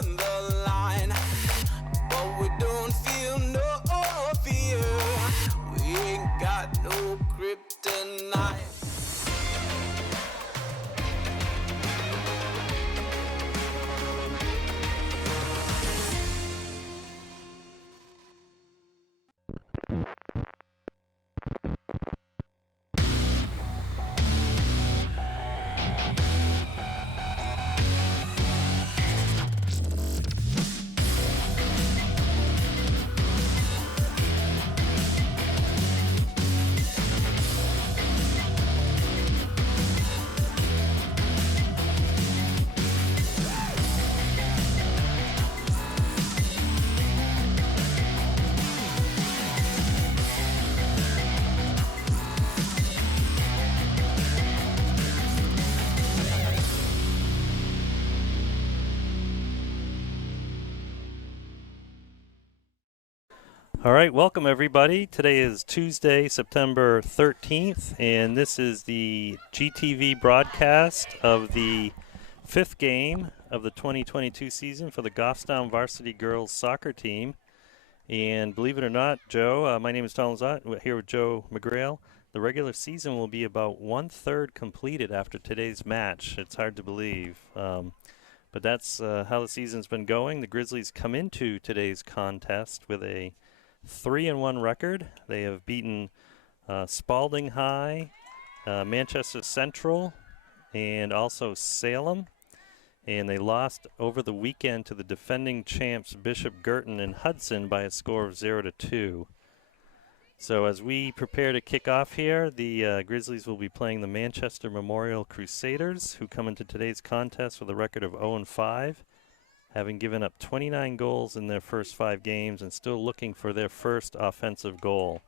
on the line, but we don't feel no fear. We ain't got no kryptonite. All right, welcome everybody. Today is Tuesday, September 13th, and this is the GTV broadcast of the fifth game of the 2022 season for the Goffstown Varsity Girls Soccer Team. And believe it or not, Joe, my name is Tom Lazat. We're here with Joe McGrail. The regular season will be about 1/3 completed after today's match. It's hard to believe. But that's how the season's been going. The Grizzlies come into today's contest with a 3-1 record. They have beaten Spalding High, Manchester Central, and also Salem. And they lost over the weekend to the defending champs Bishop Girton and Hudson by a score of 0-2. So as we prepare to kick off here, the Grizzlies will be playing the Manchester Memorial Crusaders, who come into today's contest with a record of 0-5. Having given up 29 goals in their first 5 games and still looking for their first offensive goal.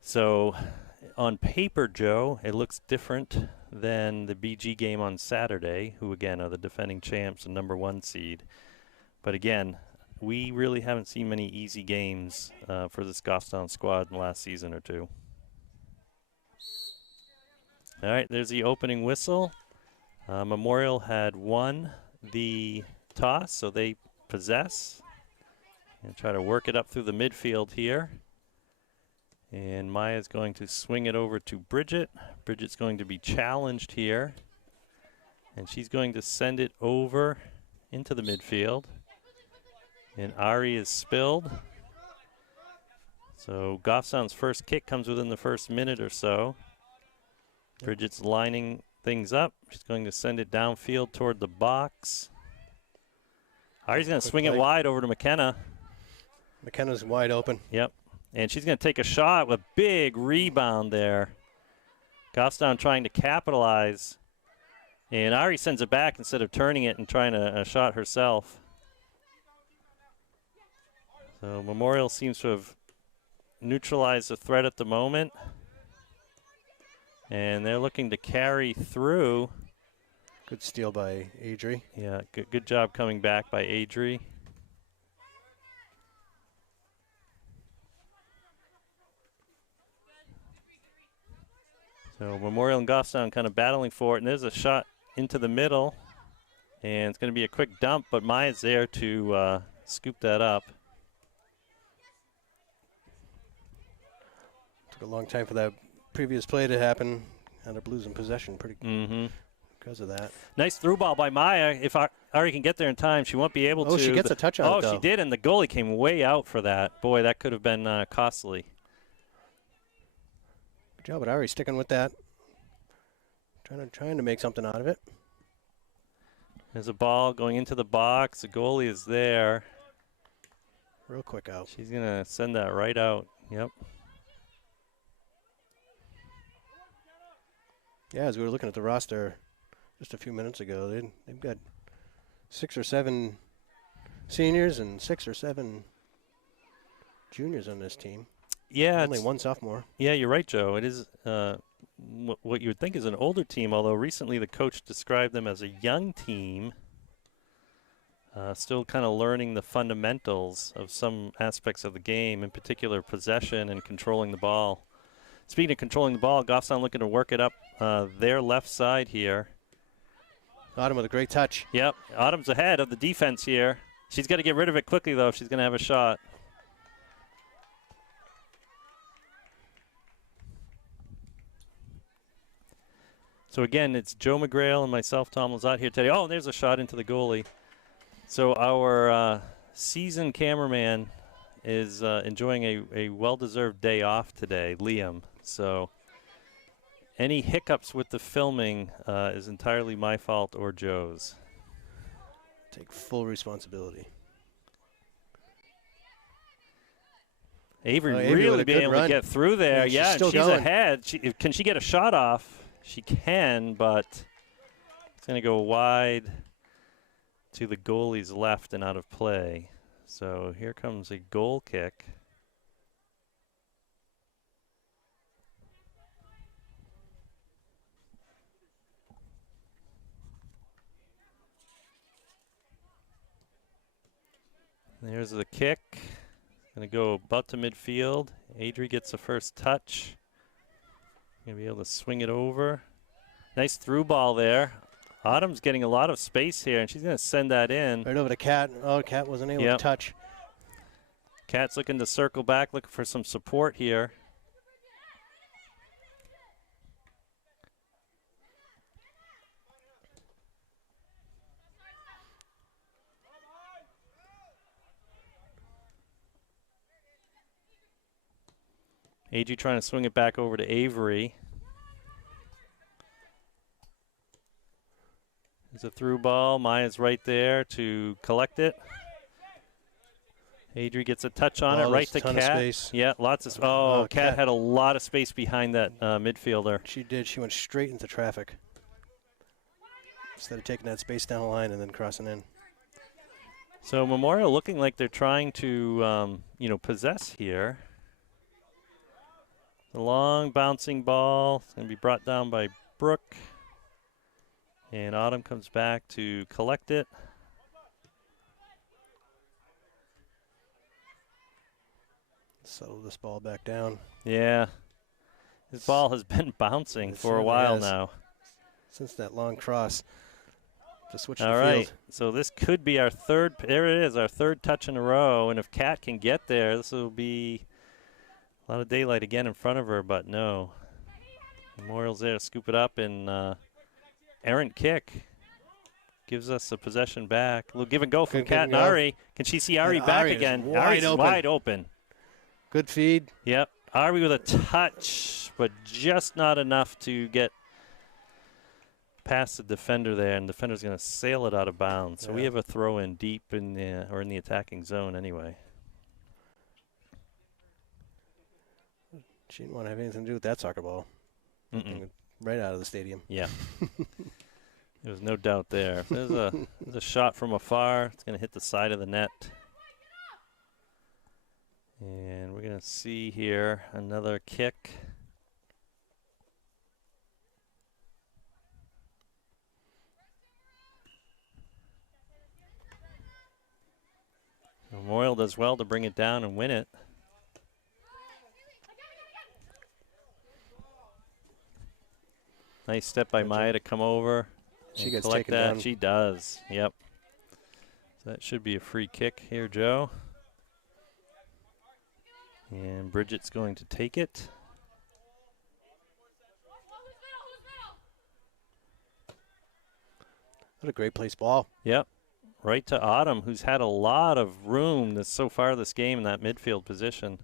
So on paper, Joe, it looks different than the BG game on Saturday, who again are the defending champs and number 1 seed. But again, we really haven't seen many easy games for this Goffstown squad in the last season or two. All right, there's the opening whistle. Memorial had won the toss, so they possess and try to work it up through the midfield here. And Maya's going to swing it over to Bridget. Bridget's going to be challenged here, and she's going to send it over into the midfield. And Ari is spilled. So Goffstown's first kick comes within the first minute or so. Bridget's lining things up. She's going to send it downfield toward the box. Ari's going to swing it wide over to McKenna. McKenna's wide open. Yep. And she's going to take a shot with a big rebound there. Goffstown trying to capitalize. And Ari sends it back instead of turning it and trying a shot herself. So Memorial seems to have neutralized the threat at the moment. And they're looking to carry through. Good steal by Adri. Yeah, good job coming back by Adri. So Memorial and Goffstown kind of battling for it, and there's a shot into the middle, and it's going to be a quick dump, but Maya's there to scoop that up. Took a long time for that previous play to happen. Ended up losing possession pretty because of that. Nice through ball by Maya. If Ari can get there in time, she won't be able to. Oh, she gets a touch on it, though. She did, and the goalie came way out for that. Boy, that could have been costly. Good job, but Ari sticking with that. Trying to make something out of it. There's a ball going into the box. The goalie is there. Real quick out. She's going to send that right out. Yep. Yeah, as we were looking at the roster just a few minutes ago, they've got 6 or 7 seniors and 6 or 7 juniors on this team. Yeah, only 1 sophomore. Yeah, you're right, Joe. It is what you would think is an older team, although recently the coach described them as a young team, still kind of learning the fundamentals of some aspects of the game, in particular possession and controlling the ball. Speaking of controlling the ball, Goffstown looking to work it up their left side here. Autumn with a great touch. Yep, Autumn's ahead of the defense here. She's got to get rid of it quickly, though, if she's going to have a shot. So, again, it's Joe McGrail and myself, Tom Lazat, here today. Oh, and there's a shot into the goalie. So our seasoned cameraman is enjoying a well-deserved day off today, Liam. So any hiccups with the filming is entirely my fault or Joe's. Take full responsibility. Avery Avery really with a being good able run. to get through there. Yeah, Yeah, she's and still she's going. ahead. Can she get a shot off? She can, but it's going to go wide to the goalie's left and out of play. So here comes a goal kick. There's the kick. Going to go about to midfield. Adri gets the first touch. Going to be able to swing it over. Nice through ball there. Autumn's getting a lot of space here, and she's going to send that in. Right over to Kat. Oh, Kat wasn't able Yep. to touch. Kat's looking to circle back, looking for some support here. Adri trying to swing it back over to Avery. There's a through ball. Maya's right there to collect it. Adri gets a touch on it, right to ton of Kat. space. Yeah, lots of. Oh, Kat Kat. had a lot of space behind that midfielder. She did. She went straight into traffic. Instead of taking that space down the line and then crossing in. So Memorial looking like they're trying to, possess here. The long bouncing ball. It's going to be brought down by Brooke. And Autumn comes back to collect it. Settle this ball back down. Yeah. This ball has been bouncing It for a certainly while has. now. Since that long cross to switch All the right. field. So this could be our third. There it is, our third touch in a row. And if Kat can get there, this will be a lot of daylight again in front of her, but no. Memorial's there to scoop it up, and errant kick gives us the possession back. A little give and go from Good Kat give and and go. Ari. Can she see Ari And back Ari is again? wide Ari's open. wide open. Good feed. Yep. Ari with a touch, but just not enough to get past the defender there, and the defender's going to sail it out of bounds. So we Yeah. have a throw in deep in the attacking zone anyway. She didn't want to have anything to do with that soccer ball. Mm-mm. Right out of the stadium. Yeah. There was no doubt there. There's a shot from afar. It's going to hit the side of the net. And we're going to see here another kick. Memorial does well to bring it down and win it. Nice step by Maya to come over. She and gets collect taken that. down. She does. Yep. So that should be a free kick here, Joe. And Bridget's going to take it. What a great place ball. Yep. Right to Autumn, who's had a lot of room so far this game in that midfield position.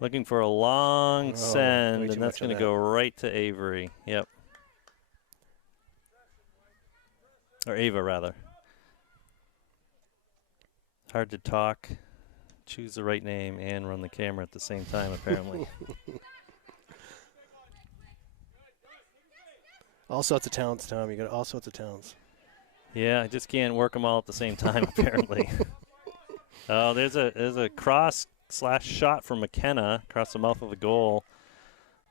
Looking for a long way send, too and that's much of going to that. go right to Avery. Yep. Or Ava, rather. Hard to talk, choose the right name, and run the camera at the same time, apparently. All sorts of talents, Tom. You got all sorts of talents. Yeah, I just can't work them all at the same time, apparently. Oh, there's a cross/shot from McKenna across the mouth of the goal.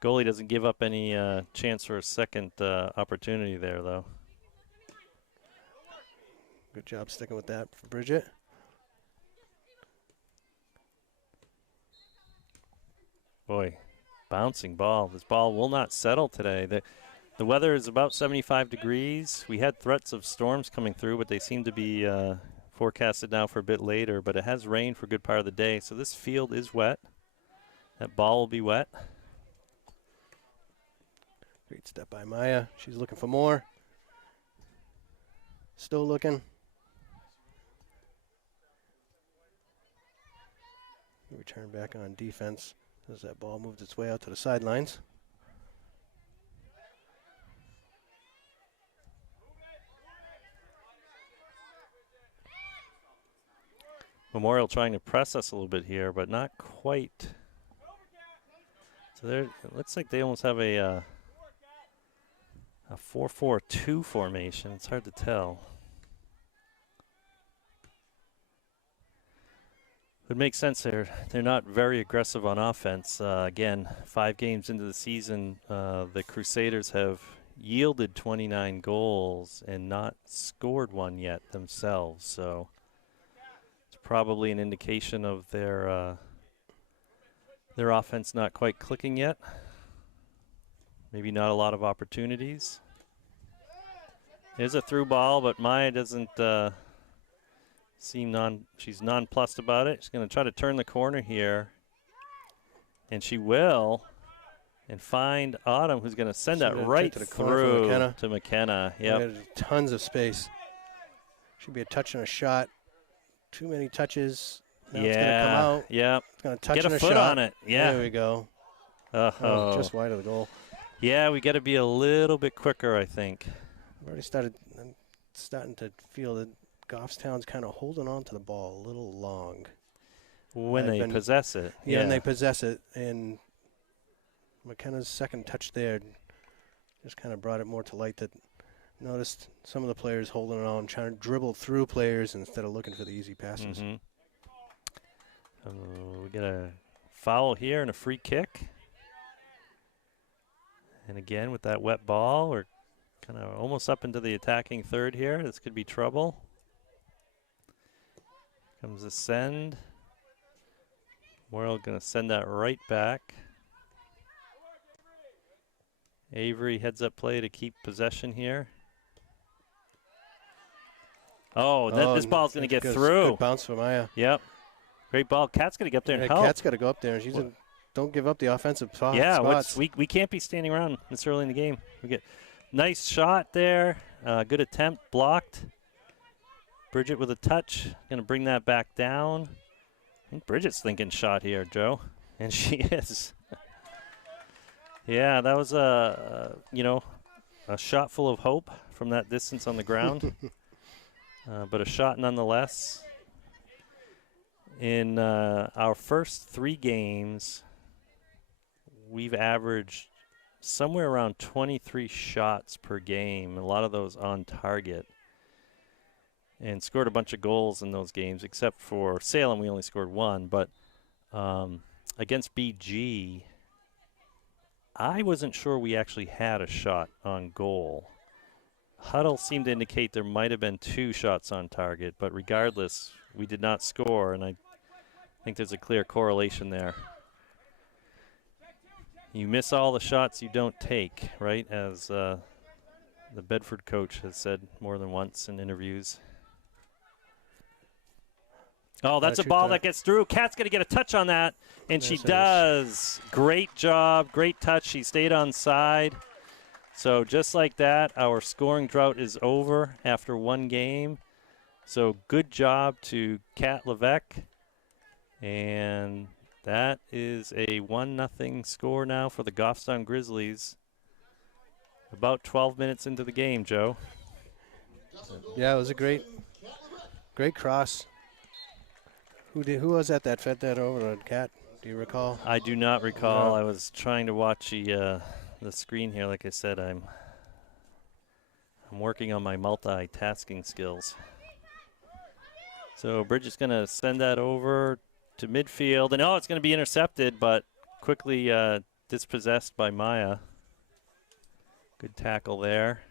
Goalie doesn't give up any chance for a second opportunity there, though. Good job sticking with that for Bridget. Boy, bouncing ball. This ball will not settle today. The weather is about 75 degrees. We had threats of storms coming through, but they seem to be forecasted now for a bit later. But it has rained for a good part of the day, so this field is wet. That ball will be wet. Great step by Maya. She's looking for more. Still looking. Return back on defense as that ball moved its way out to the sidelines. Memorial trying to press us a little bit here, but not quite. So there, it looks like they almost have a 4-4-2 formation. It's hard to tell. It makes sense. They're not very aggressive on offense. Again, 5 games into the season, the Crusaders have yielded 29 goals and not scored one yet themselves. So it's probably an indication of their offense not quite clicking yet. Maybe not a lot of opportunities. There's a through ball, but Maya doesn't she's nonplussed about it. She's going to try to turn the corner here, and she will, and find Autumn, who's going to send that right through to McKenna. Yep. Tons of space. Should be a touch and a shot. Too many touches. Now it's going to come out. Yeah. It's going to touch Get and a a foot shot. on it. Yeah. There we go. Oh, just wide of the goal. Yeah, we got to be a little bit quicker, I think. I've already starting to feel that Goffstown's kind of holding on to the ball a little long. When they possess it. Yeah, and they possess it. And McKenna's second touch there just kind of brought it more to light that noticed some of the players holding it on, trying to dribble through players instead of looking for the easy passes. Mm-hmm. We get a foul here and a free kick. And again, with that wet ball, we're kind of almost up into the attacking third here. This could be trouble. Comes a send. Morrill going to send that right back. Avery heads up play to keep possession here. This ball's going to get through. Good bounce from Maya. Yep. Great ball. Kat's going to get up there and help. Kat's got to go up there. And she's don't give up the offensive spots. Yeah, we can't be standing around this early in the game. We get nice shot there. Good attempt, blocked. Bridget with a touch. Going to bring that back down. I think Bridget's thinking shot here, Joe. And she is. Yeah, that was a shot full of hope from that distance on the ground. But a shot nonetheless. In our first 3 games, we've averaged somewhere around 23 shots per game, a lot of those on target, and scored a bunch of goals in those games, except for Salem, we only scored 1. But against BG, I wasn't sure we actually had a shot on goal. Huddle seemed to indicate there might have been 2 shots on target, but regardless, we did not score, and I think there's a clear correlation there. You miss all the shots you don't take, right, as the Bedford coach has said more than once in interviews. Oh, that's a ball that gets through. Kat's going to get a touch on that, and she does. Great job, great touch. She stayed on side. So just like that, our scoring drought is over after 1 game. So good job to Kat Levesque. And that is a 1-0 score now for the Goffstown Grizzlies. About 12 minutes into the game, Joe. Yeah, it was a great cross. Who was that fed that over to Kat? Do you recall? I do not recall. No. I was trying to watch the screen here. Like I said, I'm working on my multitasking skills. So Bridget's going to send that over to midfield. And it's going to be intercepted, but quickly dispossessed by Maya. Good tackle there.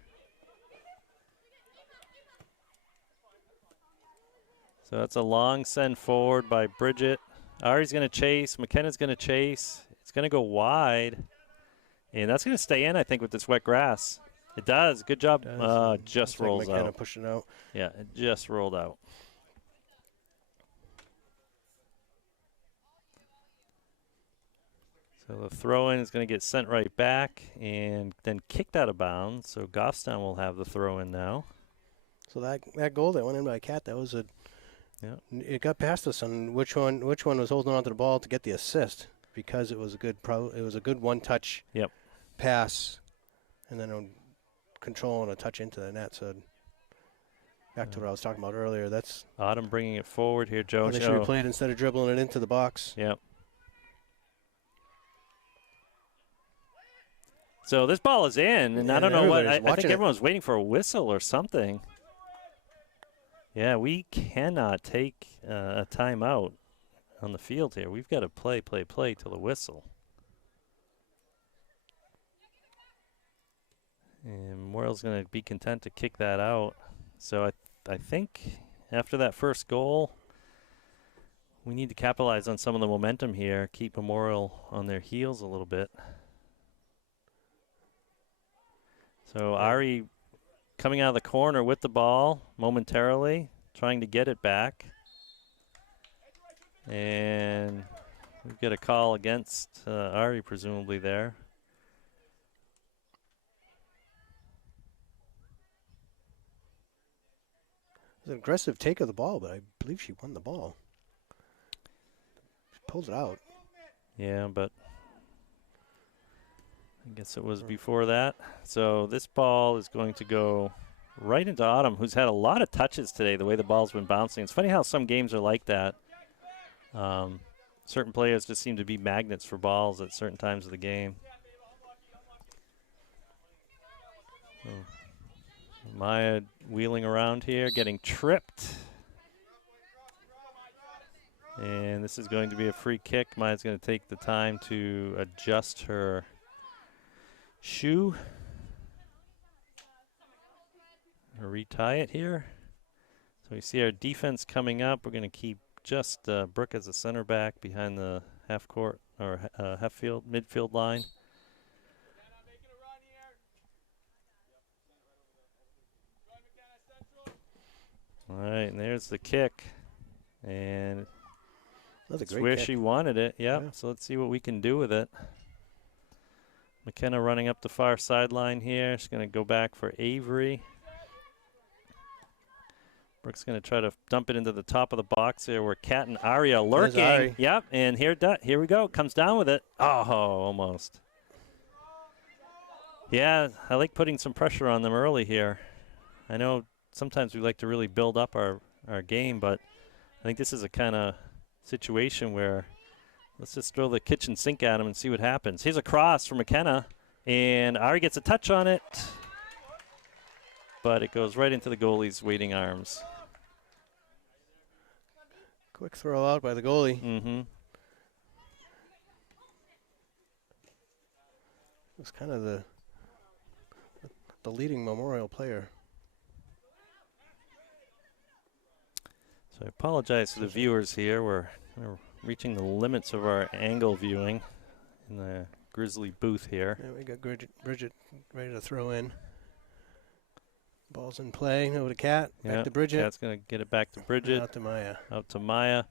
So that's a long send forward by Bridget. Ari's going to chase. McKenna's going to chase. It's going to go wide, and that's going to stay in, I think, with this wet grass. It does. Good job. Just rolls McKenna out. pushing out. Yeah, it just rolled out. So the throw-in is going to get sent right back and then kicked out of bounds. So Goffstown will have the throw-in now. So that goal that went in by Cat, that was a. Yeah. It got past us on which one was holding on to the ball to get the assist, because it was a good one-touch pass, and then a control and a touch into the net. So back to what I was talking about earlier. That's Autumn bringing it forward here, Joe. they should have played instead of dribbling it into the box. Yep. So this ball is in, and I don't know what. I think everyone's waiting for a whistle or something. Yeah, we cannot take a timeout on the field here. We've got to play till the whistle. And Memorial's going to be content to kick that out. So I think after that first goal, we need to capitalize on some of the momentum here, keep Memorial on their heels a little bit. So Ari coming out of the corner with the ball momentarily, trying to get it back. And we get a call against Ari presumably there. It was an aggressive take of the ball, but I believe she won the ball. She pulled it out. Yeah, but I guess it was before that. So this ball is going to go right into Autumn, who's had a lot of touches today, the way the ball's been bouncing. It's funny how some games are like that. Certain players just seem to be magnets for balls at certain times of the game. So Maya wheeling around here, getting tripped. And this is going to be a free kick. Maya's going to take the time to adjust her shoe. Retie it here. So we see our defense coming up. We're going to keep just Brooke as a center back behind the half court or half field, midfield line. All right, and there's the kick. And that's where she wanted it. Yep. Yeah. So let's see what we can do with it. McKenna running up the far sideline here. She's going to go back for Avery. Brooke's going to try to dump it into the top of the box here where Kat and Ari are lurking. Ari. Yep, and here we go. Comes down with it. Oh, almost. Yeah, I like putting some pressure on them early here. I know sometimes we like to really build up our game, but I think this is a kind of situation where let's just throw the kitchen sink at him and see what happens. Here's a cross from McKenna, and Ari gets a touch on it, but it goes right into the goalie's waiting arms. Quick throw out by the goalie. Mm-hmm. It's kind of the leading Memorial player. So I apologize to the viewers here. We're reaching the limits of our angle viewing in the Grizzly booth here. Yeah, we got Bridget ready to throw in. Ball's in play. Over to Kat. Back to Bridget. Kat's going to get it back to Bridget. Out to Maya. Out to Maya.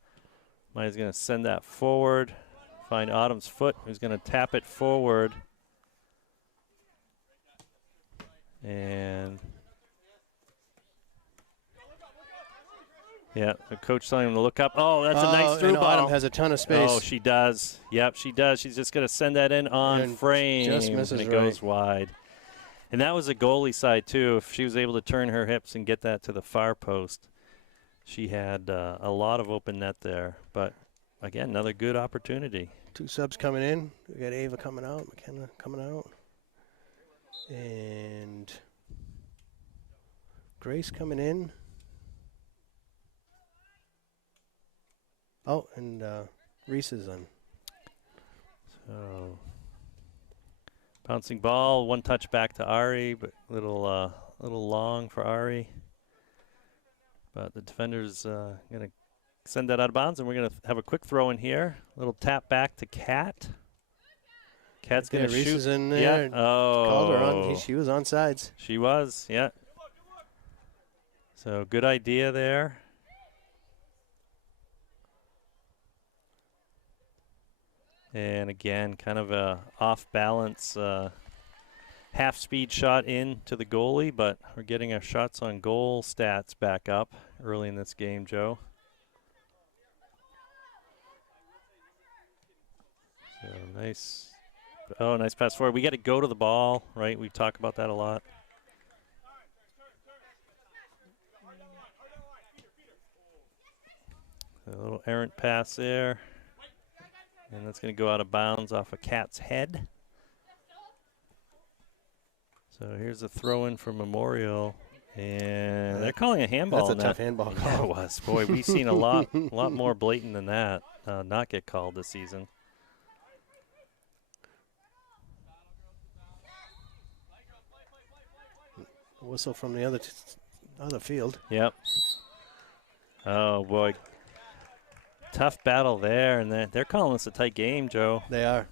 Maya's going to send that forward. Find Autumn's foot, who's going to tap it forward. And yeah, the coach telling him to look up. Oh, that's a nice through ball. Autumn has a ton of space. Oh, she does. Yep, she does. She's just going to send that in on frame. Just misses and it goes wide. And that was a goalie side, too. If she was able to turn her hips and get that to the far post, she had a lot of open net there. But, again, another good opportunity. Two subs coming in. We got Ava coming out, McKenna coming out. And Grace coming in. Oh, and Reese is on. So, bouncing ball, one touch back to Ari, but little long for Ari. But the defender's going to send that out of bounds, and we're going to have a quick throw in here. Little tap back to Kat. Cat's There, going to Reese shoot. is in there. Yeah. Oh. Called her on. She was on sides. She was, yeah. So good idea there. And again, kind of a off-balance half-speed shot in to the goalie, but we're getting our shots on goal stats back up early in this game, Joe. So nice. Oh, nice pass forward. We got to go to the ball, right? We talk about that a lot. A little errant pass there. And that's going to go out of bounds off a Cat's head. So here's a throw-in for Memorial. And they're calling a handball. That's a tough handball call. Yeah, it was. Boy, we've seen a lot more blatant than that not get called this season. Whistle from the other field. Yep. Oh, boy. Tough battle there, and they're calling this a tight game, Joe. They are.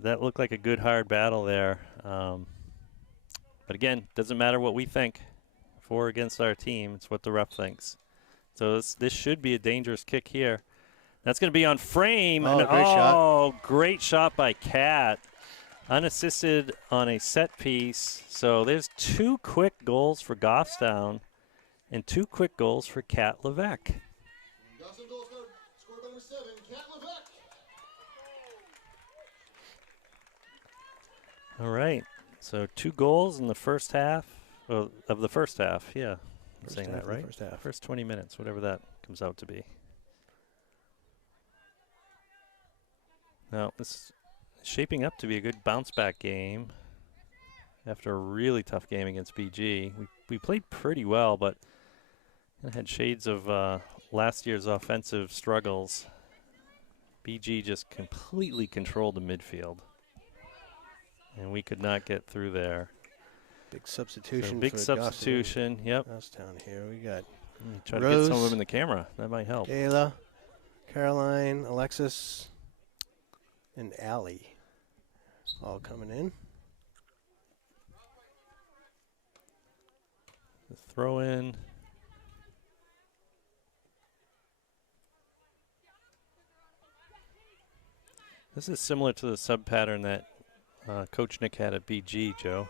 That looked like a good, hard battle there. But again, doesn't matter what we think for or against our team. It's what the ref thinks. So this should be a dangerous kick here. That's going to be on frame. Oh, great shot. Oh, great shot by Cat. Unassisted on a set piece. So there's 2 quick goals for Goffstown and 2 quick goals for Cat Levesque. All right. So 2 goals in the first half of the first half. Yeah, I'm saying that right. First half. First 20 minutes, whatever that comes out to be. Now this is shaping up to be a good bounce back game after a really tough game against BG. We played pretty well, but had shades of last year's offensive struggles. BG just completely controlled the midfield, and we could not get through there. Big substitution. So big for substitution. Yep. Goffstown here. We got Try to Rose, get some of them in the camera. That might help. Ayla, Caroline, Alexis, and Allie all coming in. The throw in. This is similar to the sub pattern that Coach Nick had at BG, Joe.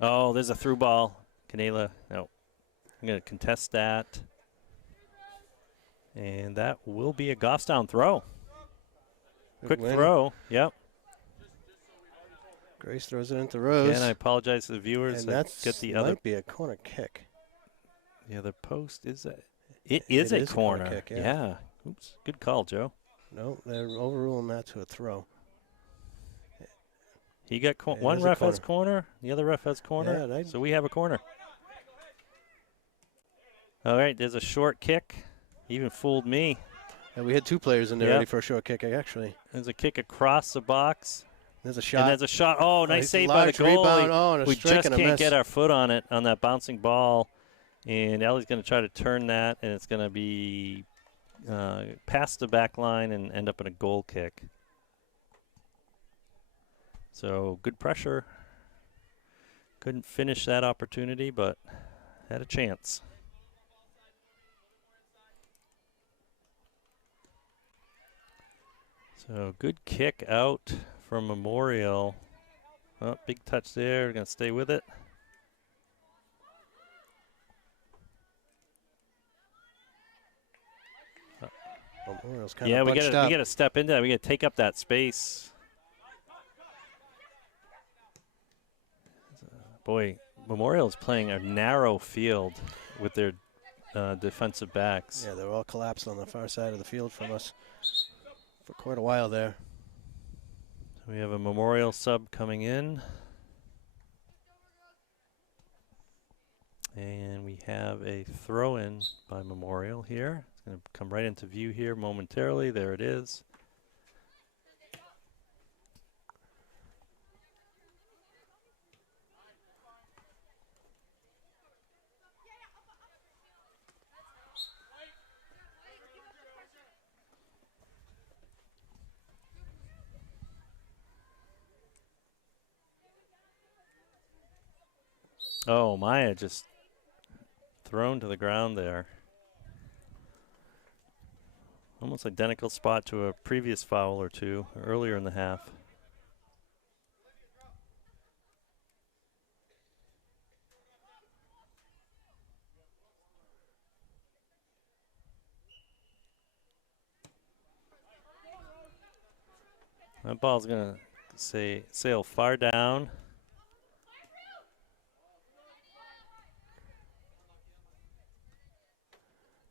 Oh, there's a through ball. Canela, no. I'm going to contest that. And that will be a Goffstown throw. Quick win. throw, yep. Grace throws it into Rose. And I apologize to the viewers. And that's get the might be a corner kick. The other post is a. It is a corner. Kick, yeah. Oops. Good call, Joe. No, they're overruling that to a throw. He got It one is a ref has corner. The other ref has corner. Yeah, so we have a corner. All right. There's a short kick. Even fooled me. And we had 2 players in there ready for a short kick, actually. There's a kick across the box. There's a shot. And there's a shot. Oh, nice save by the large goalie. rebound. Oh, and a We strike just and a can't miss. get our foot on it, on that bouncing ball. And Ellie's going to try to turn that, and it's going to be past the back line and end up in a goal kick. So good pressure. Couldn't finish that opportunity, but had a chance. So good kick out from Memorial. Oh, big touch there. We're going to stay with it. Memorial's kind Yeah, of we bunched up. got to step into that. We got to take up that space. Boy, Memorial's playing a narrow field with their defensive backs. Yeah, they're all collapsed on the far side of the field from us for quite a while there. We have a Memorial sub coming in. And we have a throw-in by Memorial here. It's going to come right into view here momentarily. There it is. Oh, Maya just thrown to the ground there. Almost identical spot to a previous foul or two earlier in the half. That ball's going to sail far down.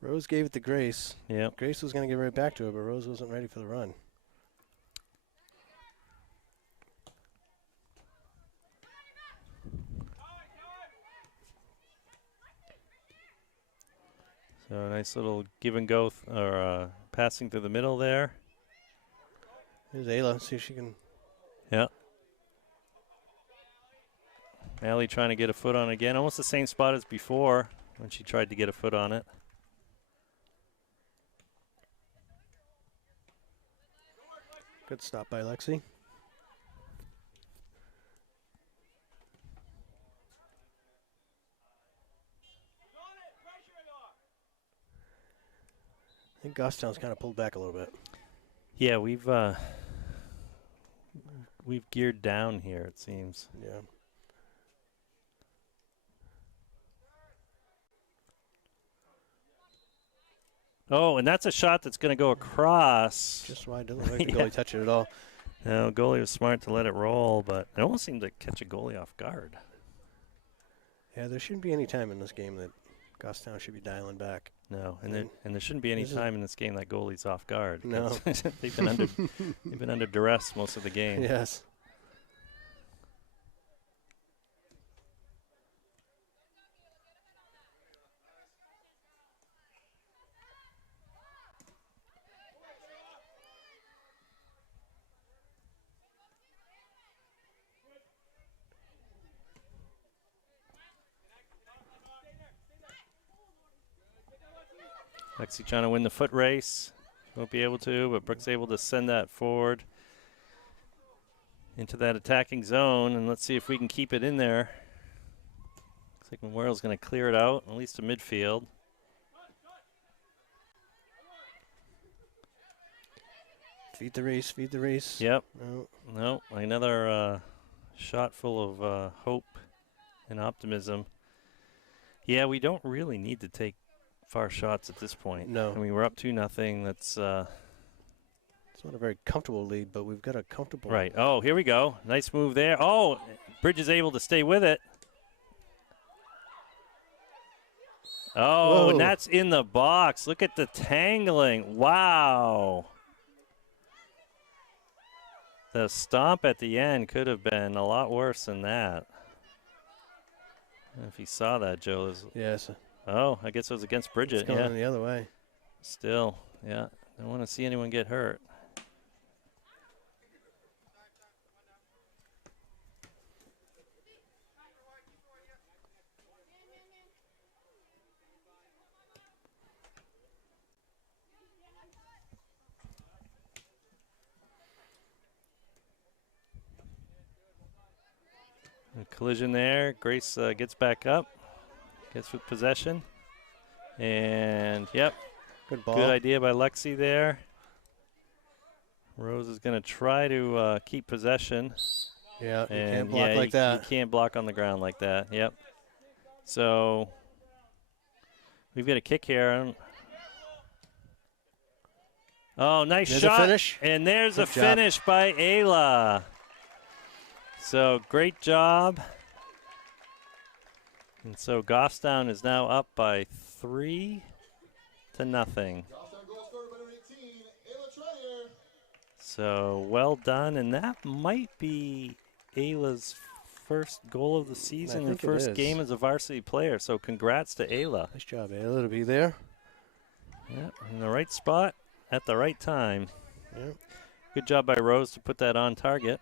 Rose gave it to Grace. Yep. Grace was going to get right back to her, but Rose wasn't ready for the run. So a nice little give and go passing through the middle there. Here's Ayla. See if she can. Yeah. Allie trying to get a foot on it again. Almost the same spot as before when she tried to get a foot on it. Good stop by Lexi. I think Goffstown's kind of pulled back a little bit. Yeah, we've geared down here, it seems. Yeah. Oh, and that's a shot that's going to go across. Just wide. Doesn't look like the Yeah. goalie touched it at all. No, goalie was smart to let it roll, but it almost seemed to catch a goalie off guard. Yeah, there shouldn't be any time in this game that Goffstown should be dialing back. No, And and there shouldn't be any this is- time in this game that goalie's off guard. No. they've been under duress most of the game. Yes. Lexi trying to win the foot race. Won't be able to, but Brooke's able to send that forward into that attacking zone, and let's see if we can keep it in there. Looks like Memorial's going to clear it out, at least to midfield. Feed the race. Feed the race. Yep. No. No, another shot full of hope and optimism. Yeah, we don't really need to take far shots at this point. No. I mean, we're up 2-0. That's It's not a very comfortable lead, but we've got a comfortable. right. Oh, here we go. Nice move there. Oh, Bridge is able to stay with it. Oh, Whoa. and that's in the box. Look at the tangling. Wow. The stomp at the end could have been a lot worse than that. I don't know if you saw that, Joe. Yes. Oh, I guess it was against It's Bridget. going Yeah. the other way. Still, yeah. Don't want to see anyone get hurt. A collision there. Grace gets back up, gets with possession. And, yep, Good ball. good idea by Lexi there. Rose is going to try to keep possession. Yeah, you And can't block yeah, like you that. can't block on the ground like that. Yep. So we've got a kick here. Oh, nice There's shot. a finish. And there's a Good job. finish by Ayla. So great job. And so Goffstown is now up by 3-0. So well done, and that might be Ayla's first goal of the season and think it first is. game as a varsity player. So congrats to Ayla. Nice job, Ayla, to be there. Yeah, in the right spot at the right time. Yep. Good job by Rose to put that on target.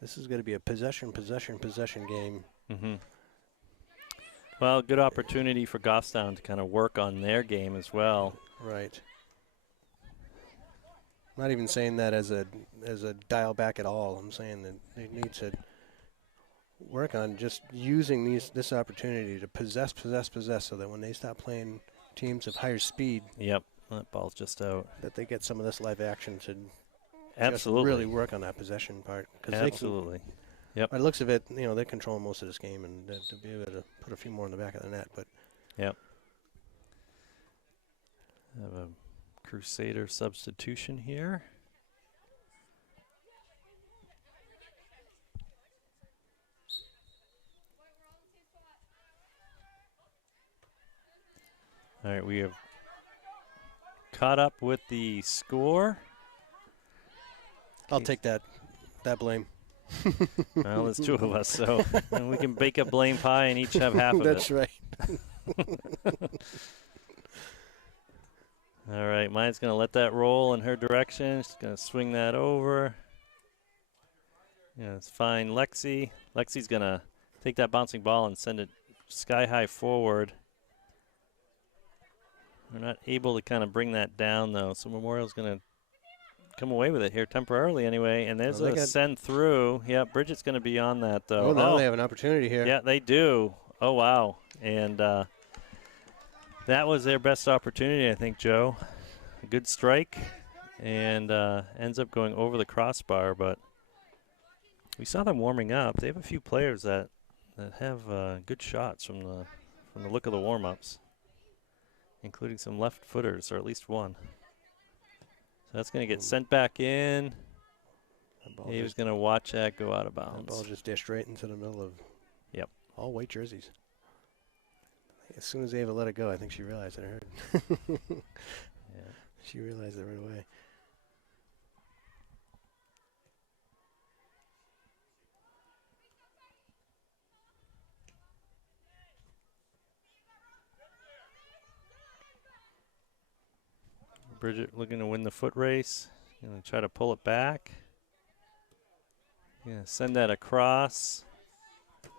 This is going to be a possession game. Mm-hmm. Well, good opportunity for Goffstown to kind of work on their game as well. Right. I'm not even saying that as a dial back at all. I'm saying that they need to work on just using this opportunity to possess, so that when they stop playing teams of higher speed, Yep, that ball's just out. that they get some of this live action to Absolutely. just really work on that possession part. Absolutely. Yep. By the looks of it, they're controlling most of this game, and to be able to put a few more in the back of the net. But Yep. Have a Crusader substitution here. All right, we have caught up with the score. I'll take that blame. Well, there's two of us, so we can bake a blame pie and each have half of That's it. right. All right, Maya's going to let that roll in her direction. She's going to swing that over. Yeah, it's fine. Lexi's going to take that bouncing ball and send it sky high forward. We're not able to kind of bring that down, though, so Memorial's going to come away with it here temporarily anyway. And there's a send through. Yeah, Bridget's going to be on that, though. Oh, now they have an opportunity here. Yeah, they do. Oh, wow. And that was their best opportunity, I think, Joe. A good strike, and ends up going over the crossbar. But we saw them warming up. They have a few players that have good shots from the look of the warm-ups, including some left footers, or at least one. So that's going to get sent back in. He was going to watch that go out of bounds. That ball just dished right into the middle of all white jerseys. As soon as Ava let it go, I think she realized it hurt. Yeah. She realized it right away. Bridget looking to win the foot race. Going to try to pull it back. Going to send that across.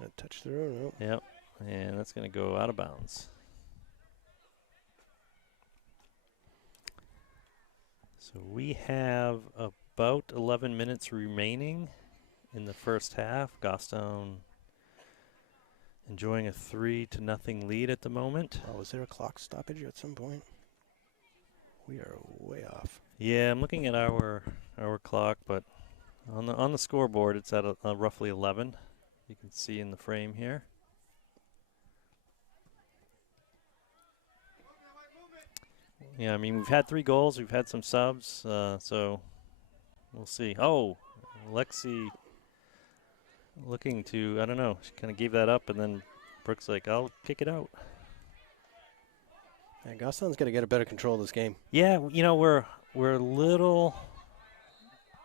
That touch through, no. Yep. And that's going to go out of bounds. So we have about 11 minutes remaining in the first half. Goffstown enjoying a 3-0 lead at the moment. Oh, was there a clock stoppage at some point? We are way off. Yeah, I'm looking at our clock, but on the scoreboard it's at roughly 11. You can see in the frame here. Yeah, I mean, we've had 3 goals. We've had some subs, so we'll see. Oh, Lexi looking to, I don't know, she kind of gave that up, and then Brooke's like, I'll kick it out. Yeah, Goffstown's got to get a better control of this game. Yeah, we're a little,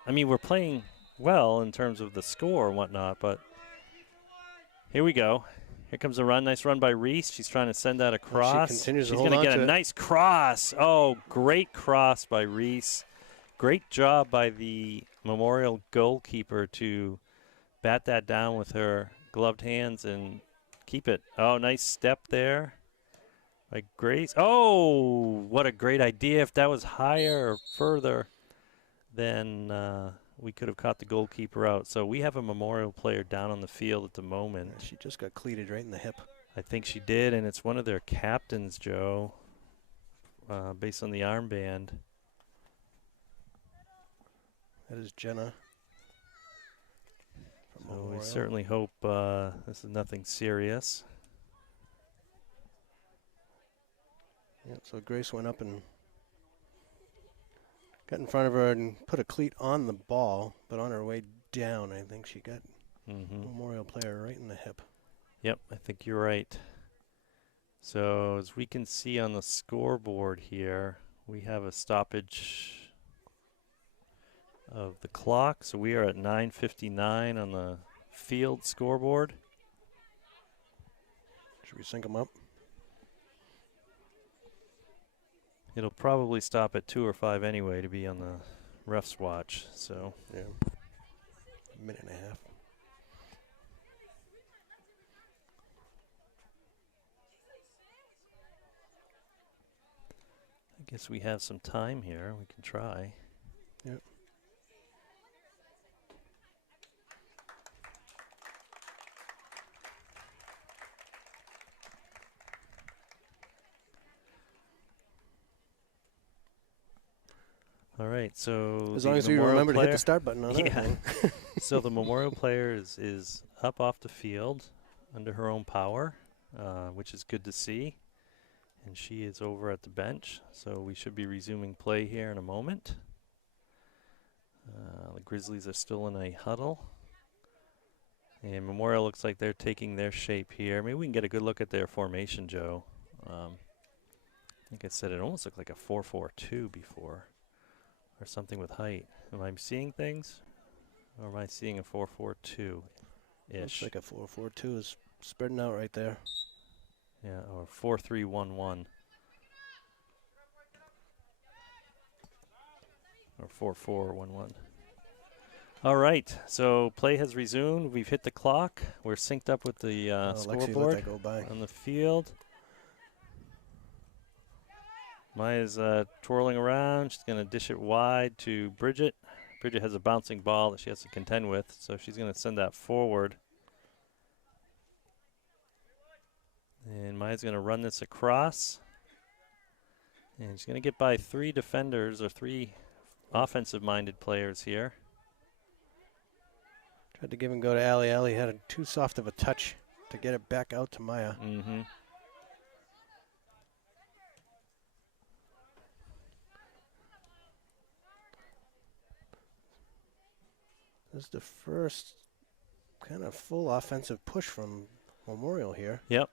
I mean, we're playing well in terms of the score and whatnot, but here we go. Here comes a run. Nice run by Reese. She's trying to send that across. Well, she continues to She's hold going to on get to a it. nice cross. Oh, great cross by Reese. Great job by the Memorial goalkeeper to bat that down with her gloved hands and keep it. Oh, nice step there by Grace. Oh, what a great idea. If that was higher or further, then we could have caught the goalkeeper out. So we have a Memorial player down on the field at the moment. She just got cleated right in the hip. I think she did, and it's one of their captains, Joe, based on the armband. That is Jenna. So we certainly hope this is nothing serious. Yeah, so Grace went up and got in front of her and put a cleat on the ball, but on her way down, I think she got Memorial player right in the hip. Yep, I think you're right. So as we can see on the scoreboard here, we have a stoppage of the clock. So we are at 9:59 on the field scoreboard. Should we sync them up? It'll probably stop at 2 or 5 anyway to be on the ref's watch. So Yeah. A minute and a half. I guess we have some time here. We can try. Yep. All right, so As the long as we Memorial remember to hit player- the start button on Yeah. everything. So the Memorial player is up off the field under her own power, which is good to see. And she is over at the bench, so we should be resuming play here in a moment. The Grizzlies are still in a huddle. And Memorial looks like they're taking their shape here. Maybe we can get a good look at their formation, Joe. Like I said, it almost looked like a 4-4-2 before, or something with height. Am I seeing things? Or am I seeing a 4-4-2-ish? Looks like a 4-4-2 is spreading out right there. Yeah, or 4-3-1-1. Or 4-4-1-1. All right, so play has resumed. We've hit the clock. We're synced up with the Lexi let scoreboard that go by. on the field. Maya's twirling around. She's going to dish it wide to Bridget. Bridget has a bouncing ball that she has to contend with, so she's going to send that forward. And Maya's going to run this across. And she's going to get by 3 defenders or 3 offensive-minded players here. Tried to give and go to Allie. Allie had too soft of a touch to get it back out to Maya. Mm-hmm. This is the first kind of full offensive push from Memorial here. Yep.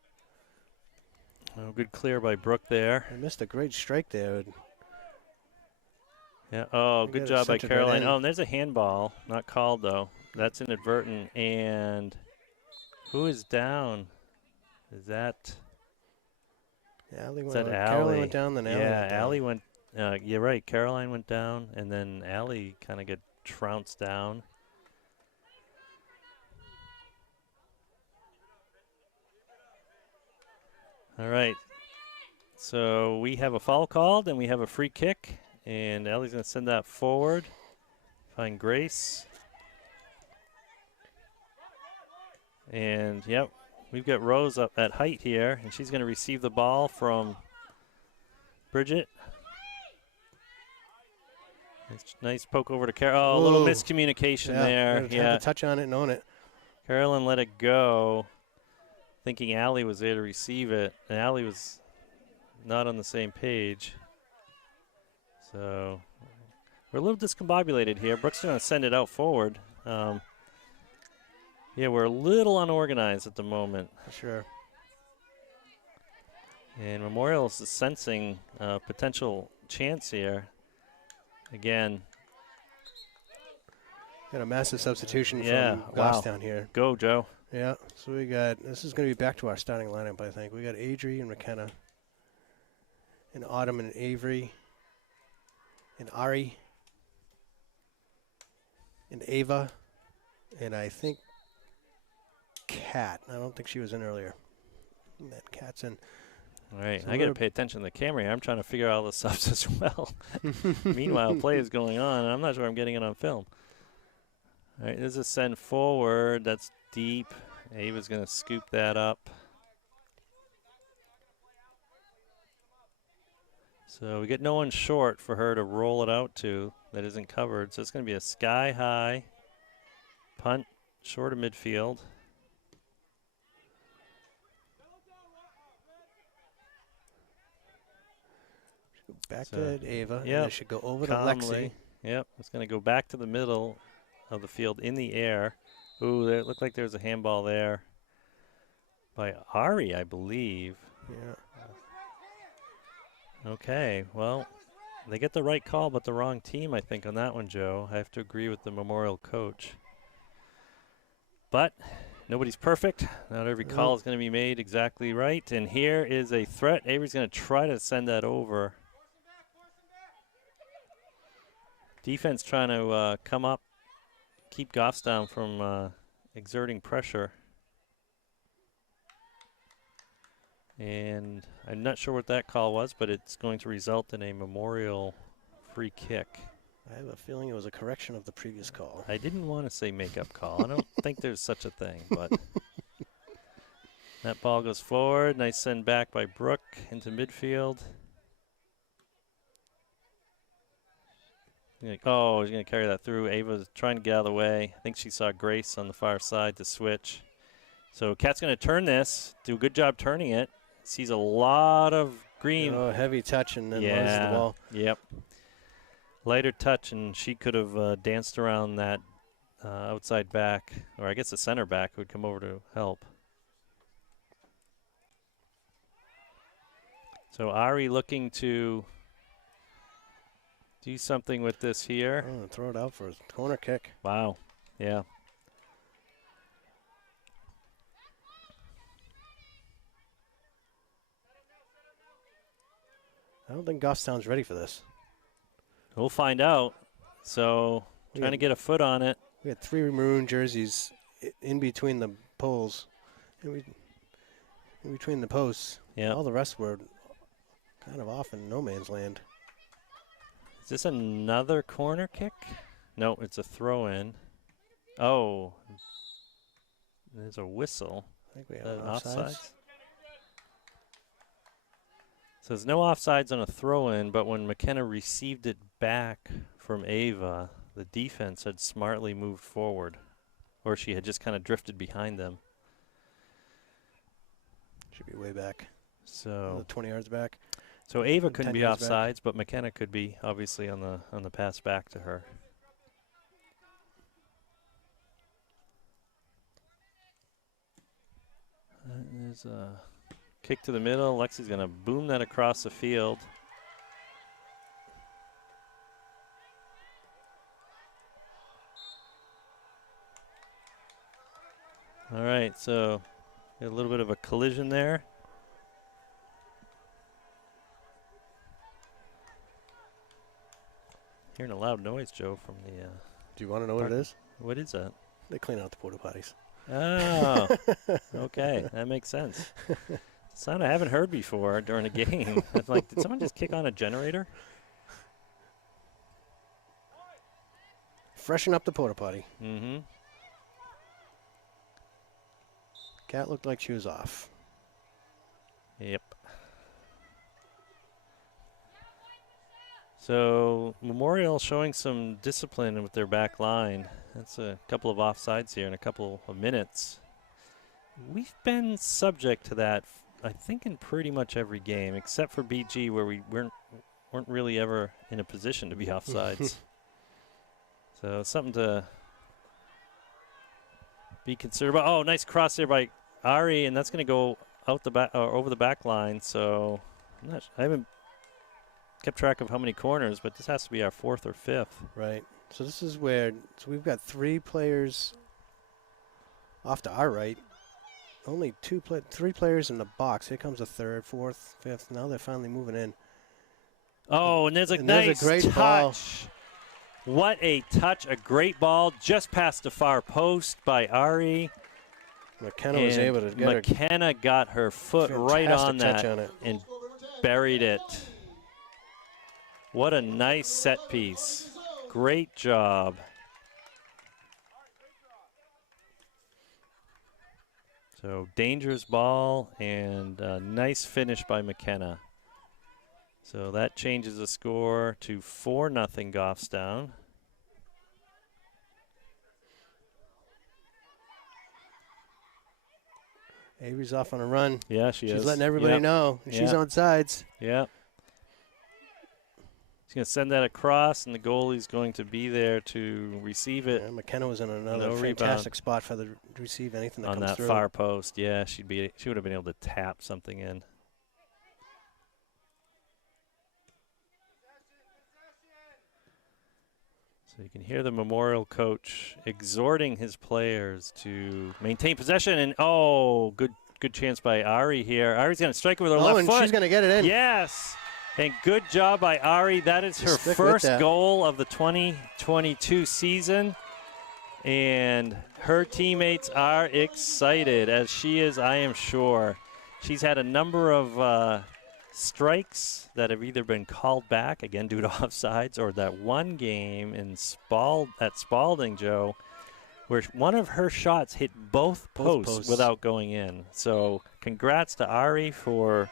Oh, good clear by Brooke there. They missed a great strike there. Yeah. Oh, You good gotta job by cinch it right Caroline. in. Oh, and there's a handball. Not called, though. That's inadvertent. And who is down? Is that Allie is went, that Caroline Allie? went down, then Allie Yeah, went down. Allie went. You're right. Caroline went down, and then Allie kind of got trounced down. All right. So we have a foul called, and we have a free kick, and Allie's going to send that forward. Find Grace. And, yep, we've got Rose up at height here, and she's going to receive the ball from Bridget. Nice poke over to Carol. Oh, a little Whoa. miscommunication Yeah, there. had Yeah, to touch on it and own it. Carolyn let it go, thinking Allie was there to receive it, and Allie was not on the same page. So we're a little discombobulated here. Brooke's going to send it out forward. Yeah, we're a little unorganized at the moment. For sure. And Memorial's sensing a potential chance here. Again, Got a massive substitution Yeah, from wow. Goffstown here. go, Joe. Yeah, so we got, this is going to be back to our starting lineup, I think. We got Adri and McKenna, and Autumn and Avery, and Ari, and Ava, and I think Kat. I don't think she was in earlier. And that Kat's in. All right, So I we're got to gonna- pay attention to the camera here. I'm trying to figure out all the subs as well. Meanwhile, play is going on, and I'm not sure I'm getting it on film. All right, there's a send forward. That's deep. Ava's going to scoop that up. So we get no one short for her to roll it out to that isn't covered. So it's going to be a sky-high punt short of midfield. Back So, to Ava, and yep, it should go over to calmly. Lexi. Yep, it's going to go back to the middle of the field in the air. Ooh, there, it looked like there was a handball there by Ari, I believe. Yeah. Okay, well, they get the right call but the wrong team, I think, on that one, Joe. I have to agree with the Memorial coach. But nobody's perfect. Not every call is going to be made exactly right. And here is a threat. Avery's going to try to send that over. Defense trying to come up, keep Goffstown from exerting pressure. And I'm not sure what that call was, but it's going to result in a Memorial free kick. I have a feeling it was a correction of the previous call. I didn't want to say makeup call. I don't think there's such a thing, but that ball goes forward. Nice send back by Brooke into midfield. Oh, he's going to carry that through. Ava's trying to get out of the way. I think she saw Grace on the far side to switch. So Kat's going to turn this, do a good job turning it. Sees a lot of green. Oh, heavy touch and then loses the ball. Yep. Lighter touch, and she could have danced around that outside back, or I guess the center back would come over to help. So Ari looking to do something with this here. Oh, throw it out for a corner kick. Wow. Yeah. I don't think Goffstown's ready for this. We'll find out. So trying to get a foot on it. We had 3 maroon jerseys in between the poles, in between the posts. Yeah. All the rest were kind of off in no man's land. Is this another corner kick? No, it's a throw-in. Oh, there's a whistle. I think we have offsides. So there's no offsides on a throw-in, but when McKenna received it back from Ava, the defense had smartly moved forward, or she had just kind of drifted behind them. Should be way back. So 20 yards back. So Ava couldn't be 10 yards offsides, back. but McKenna could be, obviously, on the pass back to her. There's a kick to the middle. Lexi's going to boom that across the field. All right, so a little bit of a collision there. Hearing a loud noise, Joe, from the... Do you want to know what it is? What is that? They clean out the porta potties. Oh, okay. That makes sense. Sound I haven't heard before during a game. I'm like, did someone just kick on a generator? Freshen up the porta potty. Mm-hmm. Cat looked like she was off. Yep. So Memorial showing some discipline with their back line. That's a couple of offsides here in a couple of minutes. We've been subject to that, I think, in pretty much every game, except for BG, where we weren't really ever in a position to be offsides. So something to be considered about. Oh, nice cross there by Ari, and that's going to go out the back or over the back line. So I haven't kept track of how many corners, but this has to be our 4th or 5th. Right. So this is where we've got 3 players off to our right. Only 3 players in the box. Here comes a 3rd, 4th, 5th. Now they're finally moving in. Oh, and there's a nice great touch. ball. What a touch. A great ball just past the far post by Ari. McKenna was able to get McKenna got her foot right on that and buried it. What a nice set piece. Great job. So dangerous ball and a nice finish by McKenna. So that changes the score to 4-0 Goffstown. Avery's off on a run. Yeah, she is. She's letting everybody know. She's on sides. Yeah. She's going to send that across, and the goalie's going to be there to receive it. Yeah, McKenna was in another fantastic spot for the receive anything that on comes that through. far post. Yeah, she would have been able to tap something in. So you can hear the Memorial coach exhorting his players to maintain possession, and good chance by Ari here. Ari's going to strike it with her left foot. And she's going to get it in. Yes. And good job by Ari. That is her first goal of the 2022 season. And her teammates are excited, as she is, I am sure. She's had a number of strikes that have either been called back, again due to offsides, or that one game in at Spalding, Joe, where one of her shots hit both posts without going in. So congrats to Ari for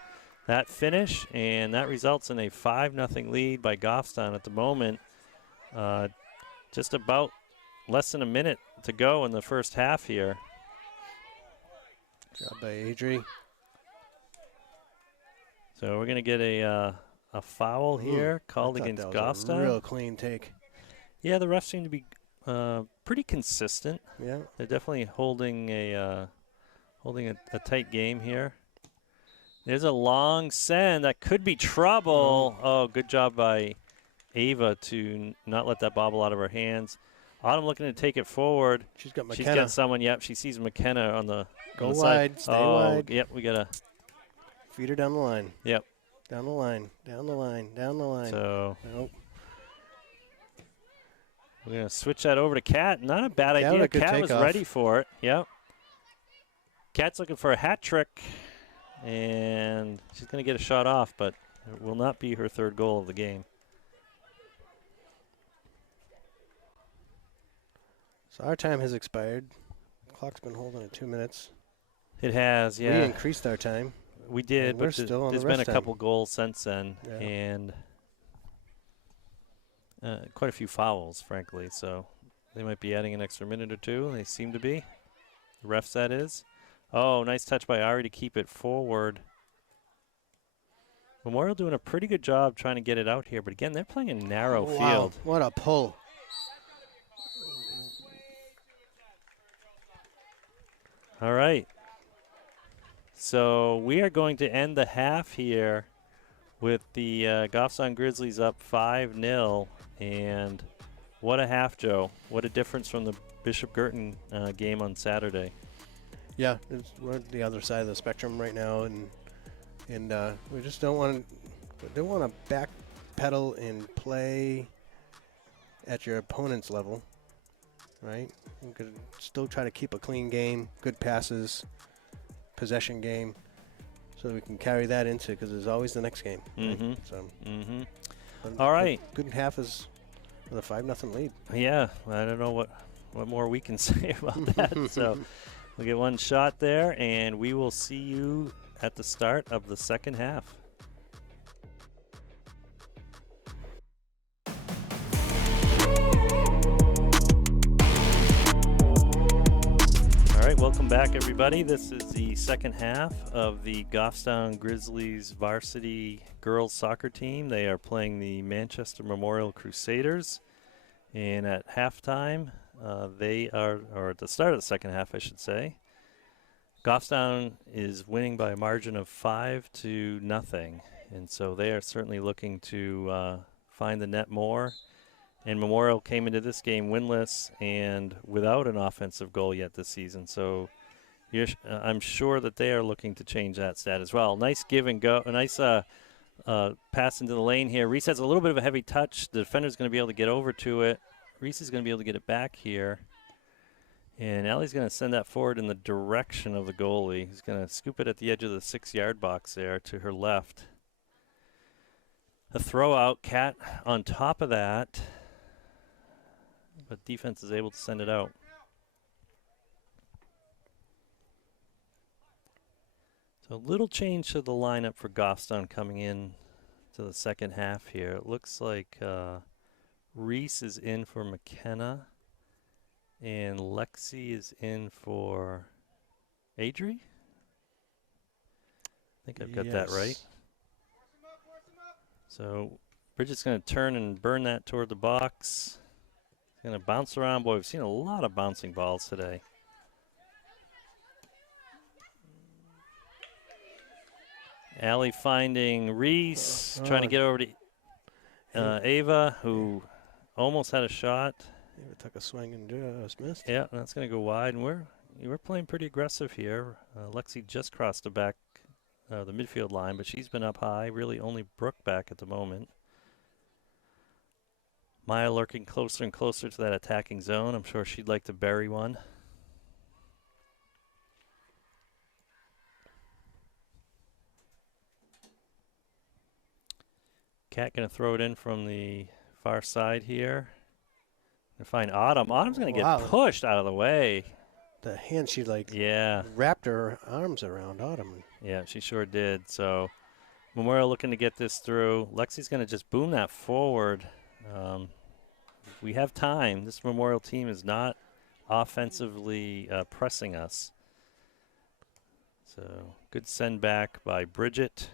that finish, and that results in a 5-0 lead by Goffstown at the moment. Just about less than a minute to go in the first half here. Job by Adri. So we're going to get a foul here called against Goffstown. A real clean take. Yeah, the refs seem to be pretty consistent. Yeah, they're definitely holding a tight game here. There's a long send that could be trouble. Oh, good job by Ava to not let that bobble out of her hands. Autumn looking to take it forward. She's got McKenna. She's got someone. Yep, she sees McKenna on the go on the wide. Side. Stay wide. Yep, we gotta feed her down the line. Yep. Down the line. Down the line. Down the line. So. Nope. We're going to switch that over to Kat. Not a bad idea. Kat was ready for it. Yep. Kat's looking for a hat trick, and she's going to get a shot off, but it will not be her third goal of the game. So our time has expired. The clock's been holding at 2 minutes. It has, yeah. We increased our time. We did, but there's been a couple goals since then, yeah. and quite a few fouls, frankly. So they might be adding an extra minute or two. They seem to be. The refs, that is. Oh, nice touch by Ari to keep it forward. Memorial doing a pretty good job trying to get it out here. But, again, they're playing a narrow field. What a pull. All right. So we are going to end the half here with the Goffstown Grizzlies up 5-0. And what a half, Joe. What a difference from the Bishop Girton game on Saturday. Yeah, we're at the other side of the spectrum right now, and we just don't want to backpedal and play at your opponent's level, right? You could still try to keep a clean game, good passes, possession game, so we can carry that into, because there's always the next game. Mm-hmm. Right? So, all right. Good half is with a 5-0 lead. Yeah, I don't know what more we can say about that. So we'll get one shot there, and we will see you at the start of the second half. All right, welcome back, everybody. This is the second half of the Goffstown Grizzlies varsity girls soccer team. They are playing the Manchester Memorial Crusaders. And at halftime, or at the start of the second half, I should say, Goffstown is winning by a margin of 5-0. And so they are certainly looking to find the net more. And Memorial came into this game winless and without an offensive goal yet this season. So I'm sure that they are looking to change that stat as well. Nice give and go. A nice pass into the lane here. Reese has a little bit of a heavy touch. The defender's going to be able to get over to it. Reese is going to be able to get it back here. And Allie's going to send that forward in the direction of the goalie. He's going to scoop it at the edge of the 6-yard box there to her left. A throw out. Cat on top of that. But defense is able to send it out. So a little change to the lineup for Goffstown coming in to the second half here. It looks like Reese is in for McKenna, and Lexi is in for Adri. I think I've got that right. So Bridget's going to turn and burn that toward the box. Going to bounce around. Boy, we've seen a lot of bouncing balls today. Allie finding Reese, trying to get over to Ava, who almost had a shot. Ava took a swing and just missed. Yeah, that's going to go wide, and we're playing pretty aggressive here. Lexi just crossed the midfield line, but she's been up high. Really only Brooke back at the moment. Maya lurking closer and closer to that attacking zone. I'm sure she'd like to bury one. Cat going to throw it in from the far side here. And find Autumn. Autumn's going to Wow. get pushed out of the way. The hand, she like Yeah. wrapped her arms around Autumn. Yeah, she sure did. So Memorial looking to get this through. Lexi's going to just boom that forward. We have time. This Memorial team is not offensively pressing us. So good send back by Bridget.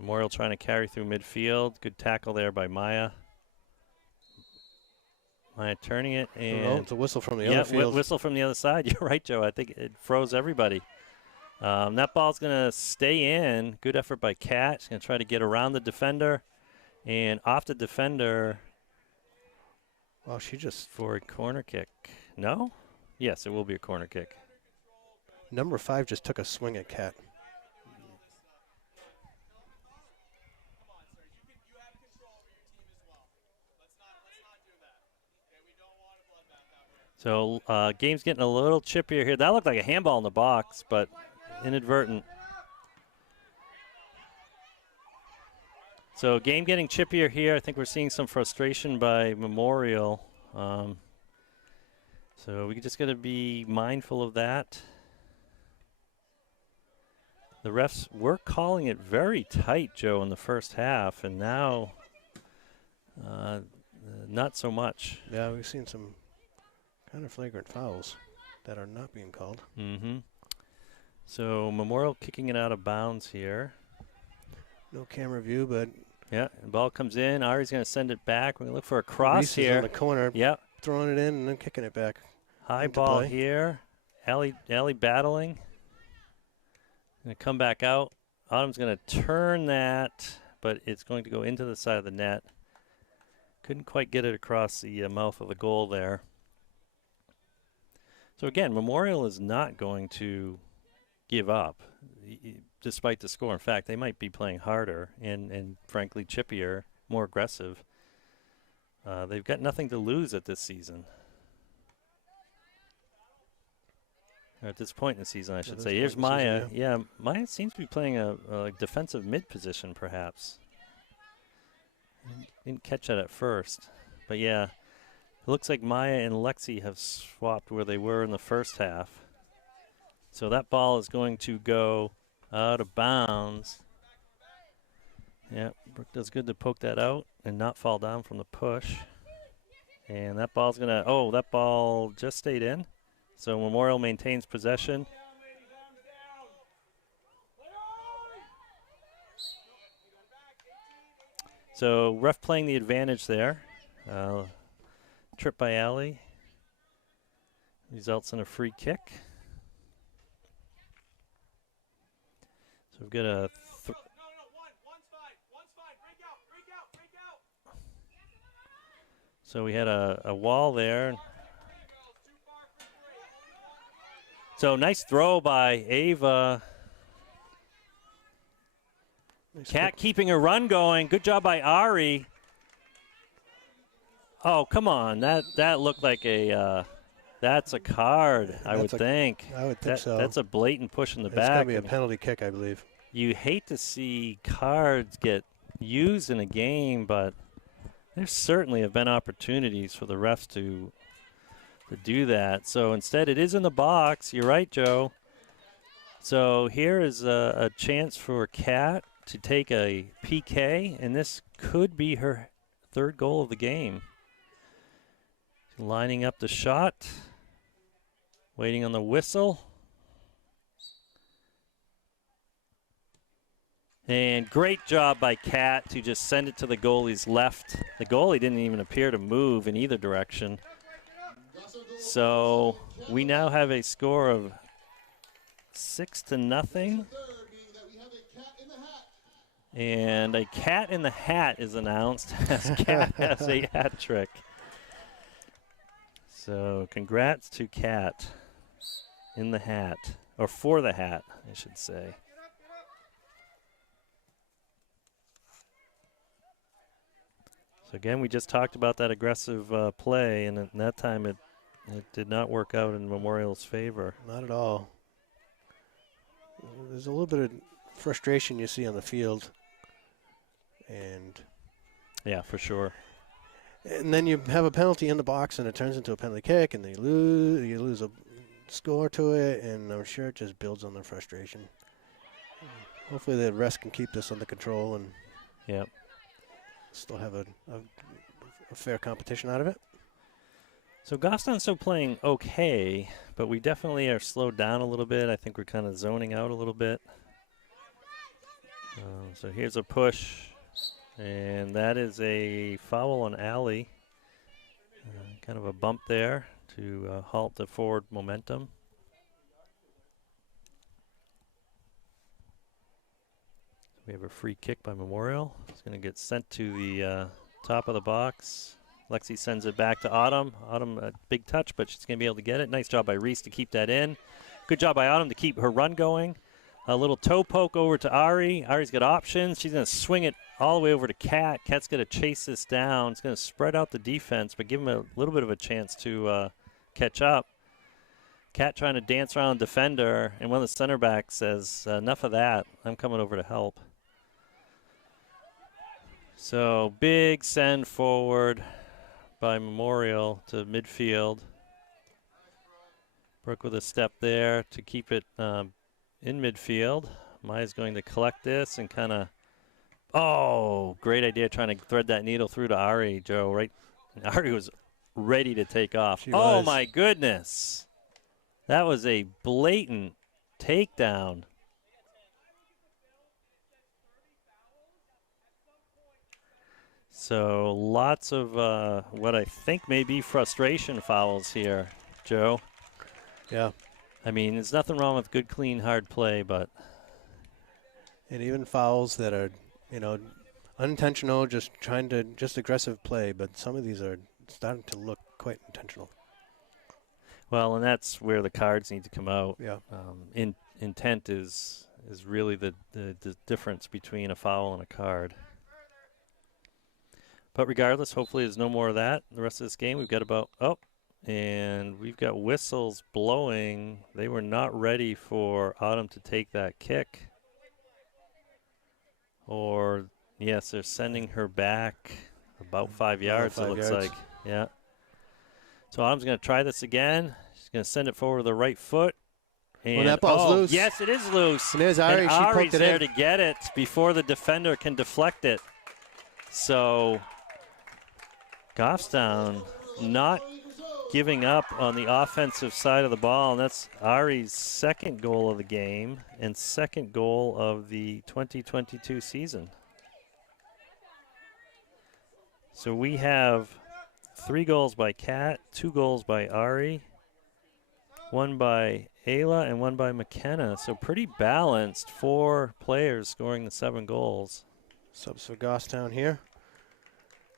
Memorial trying to carry through midfield. Good tackle there by Maya. Maya turning it, and It's a whistle from the yeah, other field. whistle from the other side. You're right, Joe. I think it froze everybody. That ball's going to stay in. Good effort by Cat. She's going to try to get around the defender and off the defender Wow, she just for a corner kick. No? Yes, it will be a corner kick. number 5 just took a swing at Cat. So game's getting a little chippier here. That looked like a handball in the box, but inadvertent. So game getting chippier here. I think we're seeing some frustration by Memorial. So we just got to be mindful of that. The refs were calling it very tight, Joe, in the first half, and now not so much. Yeah, we've seen some kind of flagrant fouls that are not being called. Mm-hmm. So Memorial kicking it out of bounds here. No camera view, but Yeah, the ball comes in. Ari's going to send it back. We're going to look for a cross Reese is here. on the corner, Yep. throwing it in and then kicking it back. High into ball play. here. Allie battling. Going to come back out. Autumn's going to turn that, but it's going to go into the side of the net. Couldn't quite get it across the mouth of the goal there. So again, Memorial is not going to give up, despite the score. In fact, they might be playing harder and frankly chippier, more aggressive. They've got nothing to lose at this season. Or at this point in the season, I should say. Here's Maya. Season, Yeah, Maya seems to be playing a defensive mid position, perhaps. Didn't catch that at first. But yeah, it looks like Maya and Lexi have swapped where they were in the first half. So that ball is going to go out of bounds. Yeah, Brooke does good to poke that out and not fall down from the push. And that ball's going to, oh, that ball just stayed in. So Memorial maintains possession. So ref playing the advantage there. Trip by Allie results in a free kick. So we've got a so we had a wall there. So nice throw by Ava. Cat keeping a run going. Good job by Ari. Oh, come on. That looked like a that's a card, I would think. I would think so. That's a blatant push in the back. It's going to be a penalty kick, I believe. You hate to see cards get used in a game, but there certainly have been opportunities for the refs to do that. So instead, it is in the box. You're right, Joe. So here is a chance for Kat to take a PK, and this could be her third goal of the game. Lining up the shot, waiting on the whistle. And great job by Kat to just send it to the goalie's left. The goalie didn't even appear to move in either direction. So we now have a score of 6-0. And a cat in the hat is announced as Kat has a hat trick. So congrats to Kat in the hat, or for the hat, I should say. So again, we just talked about that aggressive play, and at that time it did not work out in Memorial's favor. Not at all. There's a little bit of frustration you see on the field. And for sure. And then you have a penalty in the box, and it turns into a penalty kick, and you lose a score to it, and I'm sure it just builds on their frustration. Hopefully the refs can keep this under control and still have a fair competition out of it. So Goffstown's still playing okay, but we definitely are slowed down a little bit. I think we're kind of zoning out a little bit. So here's a push, and that is a foul on Alley. Kind of a bump there to halt the forward momentum. We have a free kick by Memorial. It's going to get sent to the top of the box. Lexi sends it back to Autumn. Autumn, a big touch, but she's going to be able to get it. Nice job by Reese to keep that in. Good job by Autumn to keep her run going. A little toe poke over to Ari. Ari's got options. She's going to swing it all the way over to Kat. Kat's going to chase this down. It's going to spread out the defense, but give him a little bit of a chance to catch up. Kat trying to dance around defender, and one of the center backs says, enough of that. I'm coming over to help. So big send forward by Memorial to midfield. Brooke with a step there to keep it in midfield. Maya's going to collect this and kind of, great idea trying to thread that needle through to Ari, Joe. Right, and Ari was ready to take off. Oh my goodness. That was a blatant takedown. So lots of what I think may be frustration fouls here, Joe. Yeah. I mean, there's nothing wrong with good, clean, hard play, but. And even fouls that are, unintentional, just aggressive play, but some of these are starting to look quite intentional. Well, and that's where the cards need to come out. Yeah. Intent is really the difference between a foul and a card. But regardless, hopefully there's no more of that the rest of this game. We've got and we've got whistles blowing. They were not ready for Autumn to take that kick. Or, yes, they're sending her back about 5 yards, it looks like. Yeah. So Autumn's going to try this again. She's going to send it forward with the right foot. And that ball's loose. Yes, it is loose. And there's Ari. And she Ari's poked it there in. to get it before the defender can deflect it. So Goffstown not giving up on the offensive side of the ball, and that's Ari's second goal of the game and second goal of the 2022 season. So we have 3 goals by Kat, 2 goals by Ari, 1 by Ayla, and 1 by McKenna. So pretty balanced, 4 players scoring the 7 goals. Subs for Goffstown here.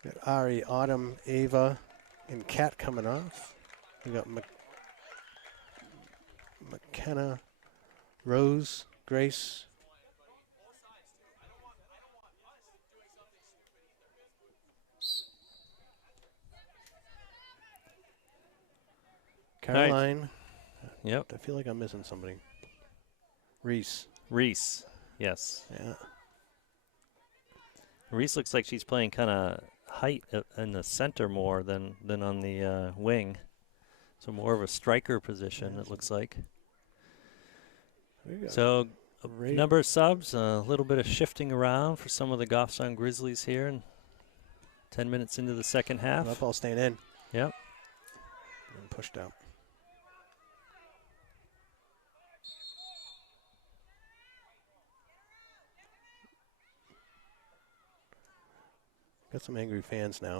Got Ari, Autumn, Ava, and Kat coming off. We got McKenna, Rose, Grace. Caroline. Right. Yep. I feel like I'm missing somebody. Reese. Reese, yes. Yeah. Reese looks like she's playing kind of height in the center more than on the wing. So more of a striker position, it looks like. So number of subs, a little bit of shifting around for some of the Goffstown Grizzlies here. And 10 minutes into the second half. That ball staying in. Yep. And pushed out. Got some angry fans now.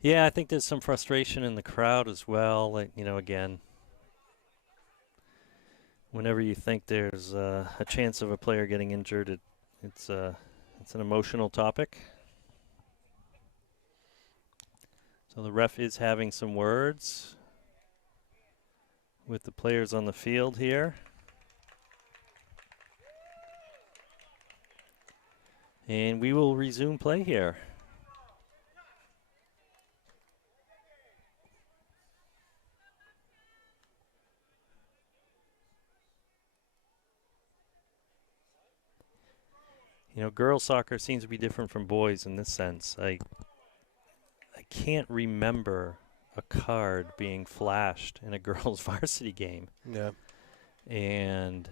Yeah, I think there's some frustration in the crowd as well. Like, again, whenever you think there's a chance of a player getting injured, it's an emotional topic. So the ref is having some words with the players on the field here. And we will resume play here. You know, girls soccer seems to be different from boys in this sense. I can't remember a card being flashed in a girls varsity game. Yeah. And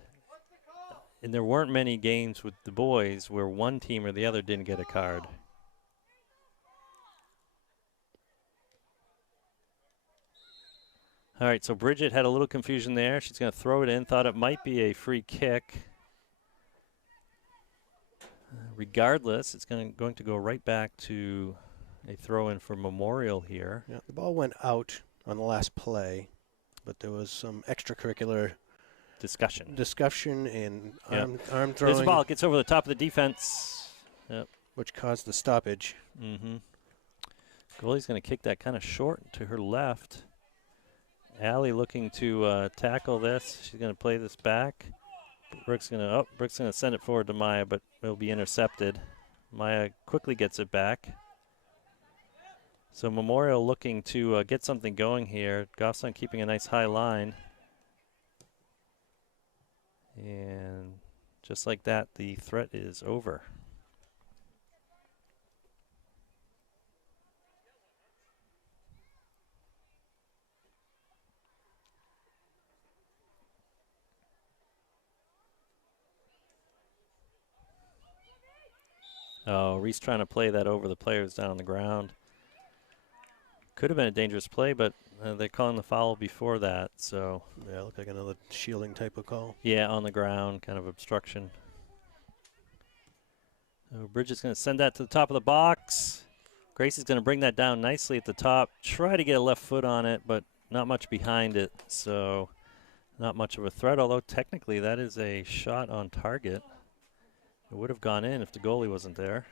there weren't many games with the boys where one team or the other didn't get a card. All right, so Bridget had a little confusion there. She's going to throw it in, thought it might be a free kick. Regardless, it's going to go right back to a throw-in for Memorial here. Yeah, the ball went out on the last play, but there was some extracurricular discussion and arm throwing. This ball gets over the top of the defense. Yep. Which caused the stoppage. Mm-hmm. Goalie's going to kick that kind of short to her left. Allie looking to tackle this. She's going to play this back. Brooks going to send it forward to Maya, but it'll be intercepted. Maya quickly gets it back. So Memorial looking to get something going here. Goffstown keeping a nice high line. And just like that, the threat is over. Oh, Reese trying to play that over the players down on the ground. Could have been a dangerous play, but they're calling the foul before that. So yeah, looked like another shielding type of call. Yeah, on the ground, kind of obstruction. So Bridget's going to send that to the top of the box. Gracie's going to bring that down nicely at the top. Try to get a left foot on it, but not much behind it. So not much of a threat, although technically that is a shot on target. It would have gone in if the goalie wasn't there.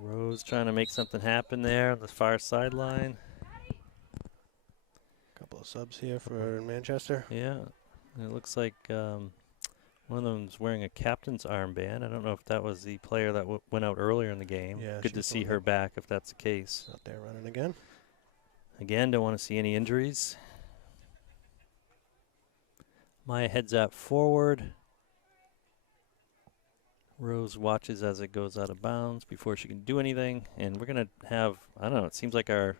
Rose trying to make something happen there on the far sideline. Couple of subs here for Manchester. Yeah, it looks like one of them's wearing a captain's armband. I don't know if that was the player that went out earlier in the game. Yeah, good to see her back if that's the case. Out there running again. Again, don't want to see any injuries. Maya heads out forward. Rose watches as it goes out of bounds before she can do anything. And we're going to have, I don't know, it seems like our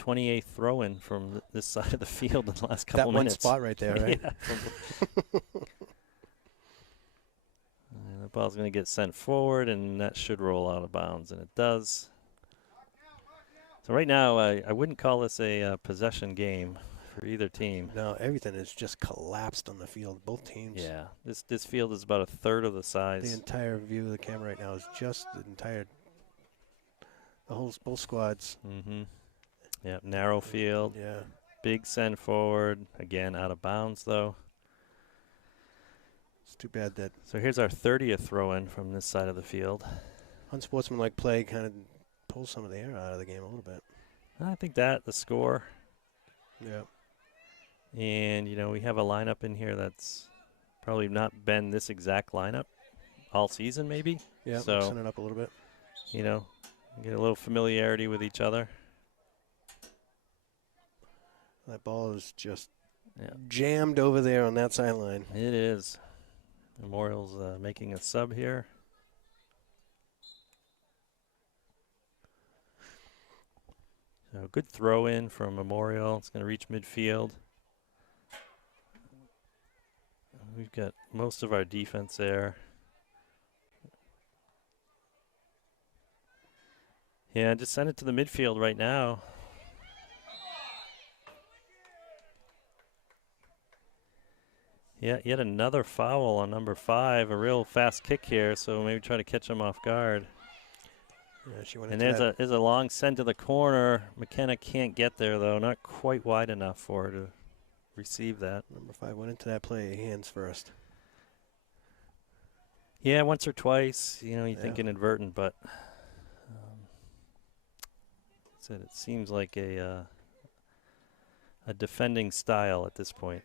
28th throw-in from this side of the field in the last couple minutes. That one spot right there, right? And the ball's going to get sent forward, and that should roll out of bounds, and it does. So right now, I wouldn't call this a possession game for either team. No, everything is just collapsed on the field, both teams. Yeah, this field is about a third of the size. The entire view of the camera right now is just both squads. Mm-hmm. Yeah, narrow field. Yeah. Big send forward. Again, out of bounds, though. It's too bad that. So here's our 30th throw-in from this side of the field. Unsportsmanlike play kind of pulls some of the air out of the game a little bit. I think the score. Yeah. And, you know, we have a lineup in here that's probably not been this exact lineup all season, maybe. Yeah, so mixing it up a little bit. You know, get a little familiarity with each other. That ball is just jammed over there on that sideline. It is. Memorial's making a sub here. So good throw in from Memorial. It's going to reach midfield. We've got most of our defense there. Yeah, just send it to the midfield right now. Yeah, yet another foul on number 5. A real fast kick here, so maybe try to catch him off guard. Yeah, she went and into there's a long send to the corner. McKenna can't get there, though. Not quite wide enough for her to receive that. Number 5 went into that play hands first. Yeah, once or twice. You know, you think inadvertent, but it seems like a defending style at this point.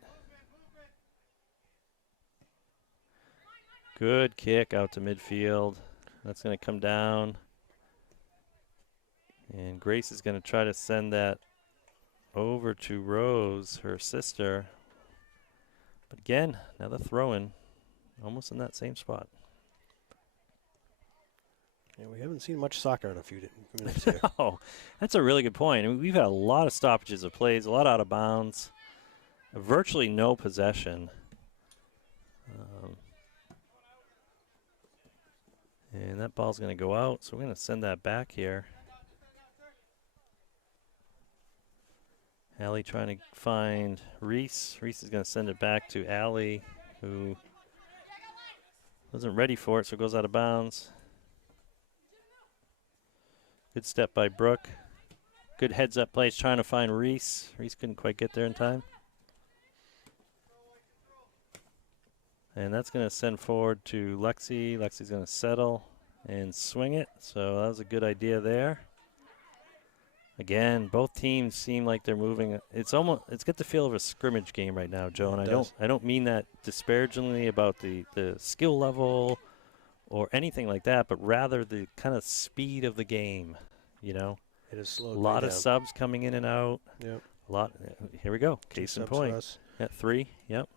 Good kick out to midfield. That's going to come down. And Grace is going to try to send that over to Rose, her sister. But again, another throw-in, almost in that same spot. Yeah, we haven't seen much soccer in a few minutes here. Oh, that's a really good point. I mean, we've had a lot of stoppages of plays, a lot out of bounds, virtually no possession. And that ball's going to go out, so we're going to send that back here. Allie trying to find Reese. Reese is going to send it back to Allie, who wasn't ready for it, so it goes out of bounds. Good step by Brooke. Good heads-up plays trying to find Reese. Reese couldn't quite get there in time. And that's going to send forward to Lexi. Lexi's going to settle and swing it. So that was a good idea there. Again, both teams seem like they're moving. It's got the feel of a scrimmage game right now, Joe. And I don't mean that disparagingly about the skill level or anything like that, but rather the kind of speed of the game. You know, it is slowed a lot down. of subs coming in and out. Yep. A lot. Here we go. Case in point. At 3. Yep.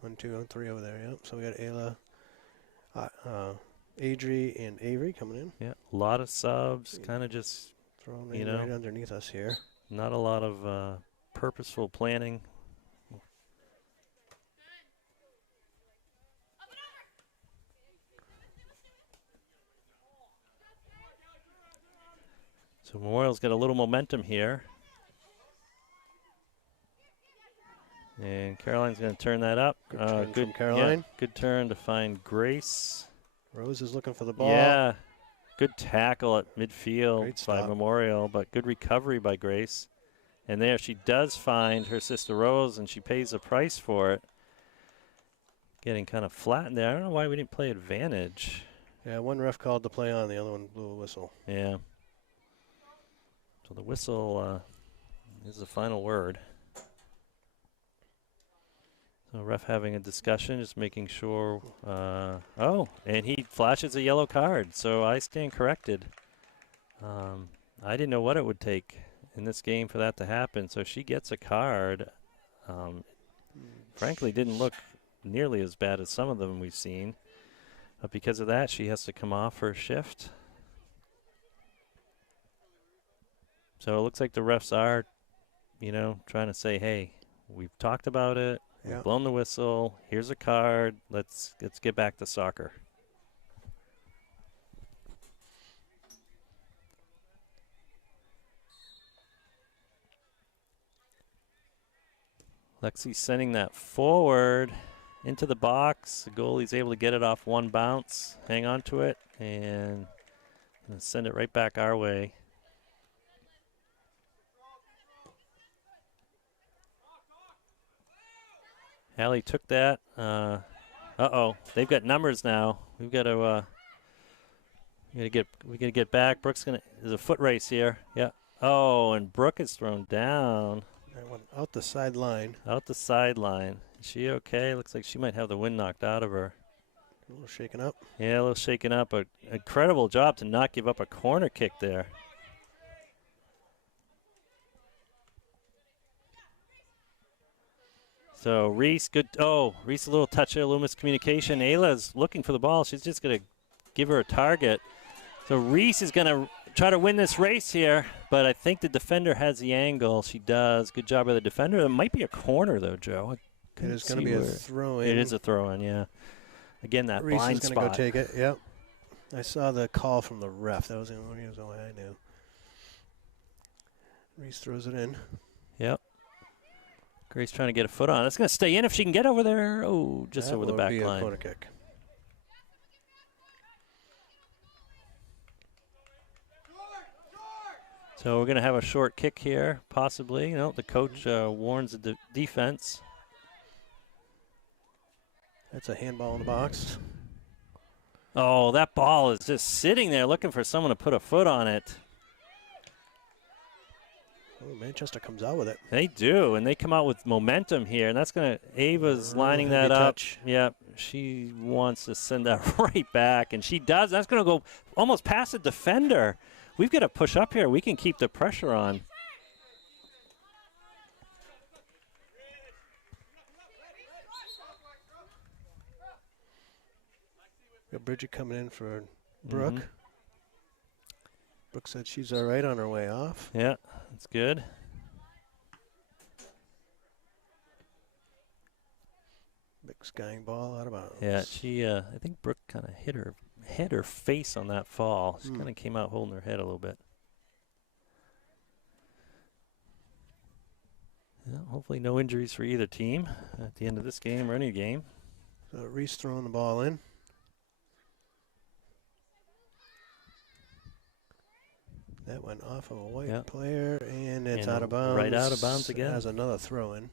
1, 2, 3 over there. Yep. So we got Ayla, Adri, and Avery coming in. Yeah. A lot of subs, kind of just thrown in right underneath us here. Not a lot of purposeful planning. So Memorial's got a little momentum here. And Caroline's going to turn that up. Good turn from Caroline. Yeah, good turn to find Grace. Rose is looking for the ball. Yeah. Good tackle at midfield by stop. Memorial, but good recovery by Grace. And there she does find her sister Rose, and she pays a price for it. Getting kind of flattened there. I don't know why we didn't play advantage. Yeah, one ref called the play on, the other one blew a whistle. Yeah. So the whistle is the final word. So ref having a discussion, just making sure. Oh, and he flashes a yellow card. So I stand corrected. I didn't know what it would take in this game for that to happen. So she gets a card. Frankly, didn't look nearly as bad as some of them we've seen. But because of that, she has to come off her shift. So it looks like the refs are, trying to say, hey, we've talked about it. Yeah. We've blown the whistle. Here's a card. Let's get back to soccer. Lexi's sending that forward into the box. The goalie's able to get it off one bounce, hang on to it, and send it right back our way. Allie took that. Uh-oh, they've got numbers now. We've got to we gotta get back. There's a foot race here. Yeah. Oh, and Brooke is thrown down. That went out the sideline. Out the sideline. Is she okay? Looks like she might have the wind knocked out of her. A little shaken up. Yeah, a little shaken up. An incredible job to not give up a corner kick there. So Reese, good. Oh, Reese, a little touch there, a little miscommunication. Ayla's looking for the ball. She's just going to give her a target. So Reese is going to try to win this race here, but I think the defender has the angle. She does. Good job by the defender. It might be a corner, though, Joe. It is going to be a throw-in. It is a throw-in, yeah. Again, that Reese blind is going to go take it, yep. I saw the call from the ref. That was the only way I knew. Reese throws it in. Yep. Grace trying to get a foot on. It's going to stay in if she can get over there. Oh, just over the back line. A corner kick. So we're going to have a short kick here, possibly. The coach warns the defense. That's a handball in the box. Oh, that ball is just sitting there looking for someone to put a foot on it. Oh, Manchester comes out with it. They do, and they come out with momentum here, and that's going to – Ava's lining that up. Touch. Yep, she wants to send that right back, and she does. That's going to go almost past the defender. We've got to push up here. We can keep the pressure on. Got Bridget coming in for Brooke. Mhm. Brooke said she's all right on her way off. Yeah, that's good. Big skying ball out of bounds. Yeah, she. I think Brooke kind of hit her head or face on that fall. She kind of came out holding her head a little bit. Yeah, hopefully no injuries for either team at the end of this game or any game. So Reese throwing the ball in. That went off of a white player, and it's And out of bounds. right out of bounds again. Has another throw in.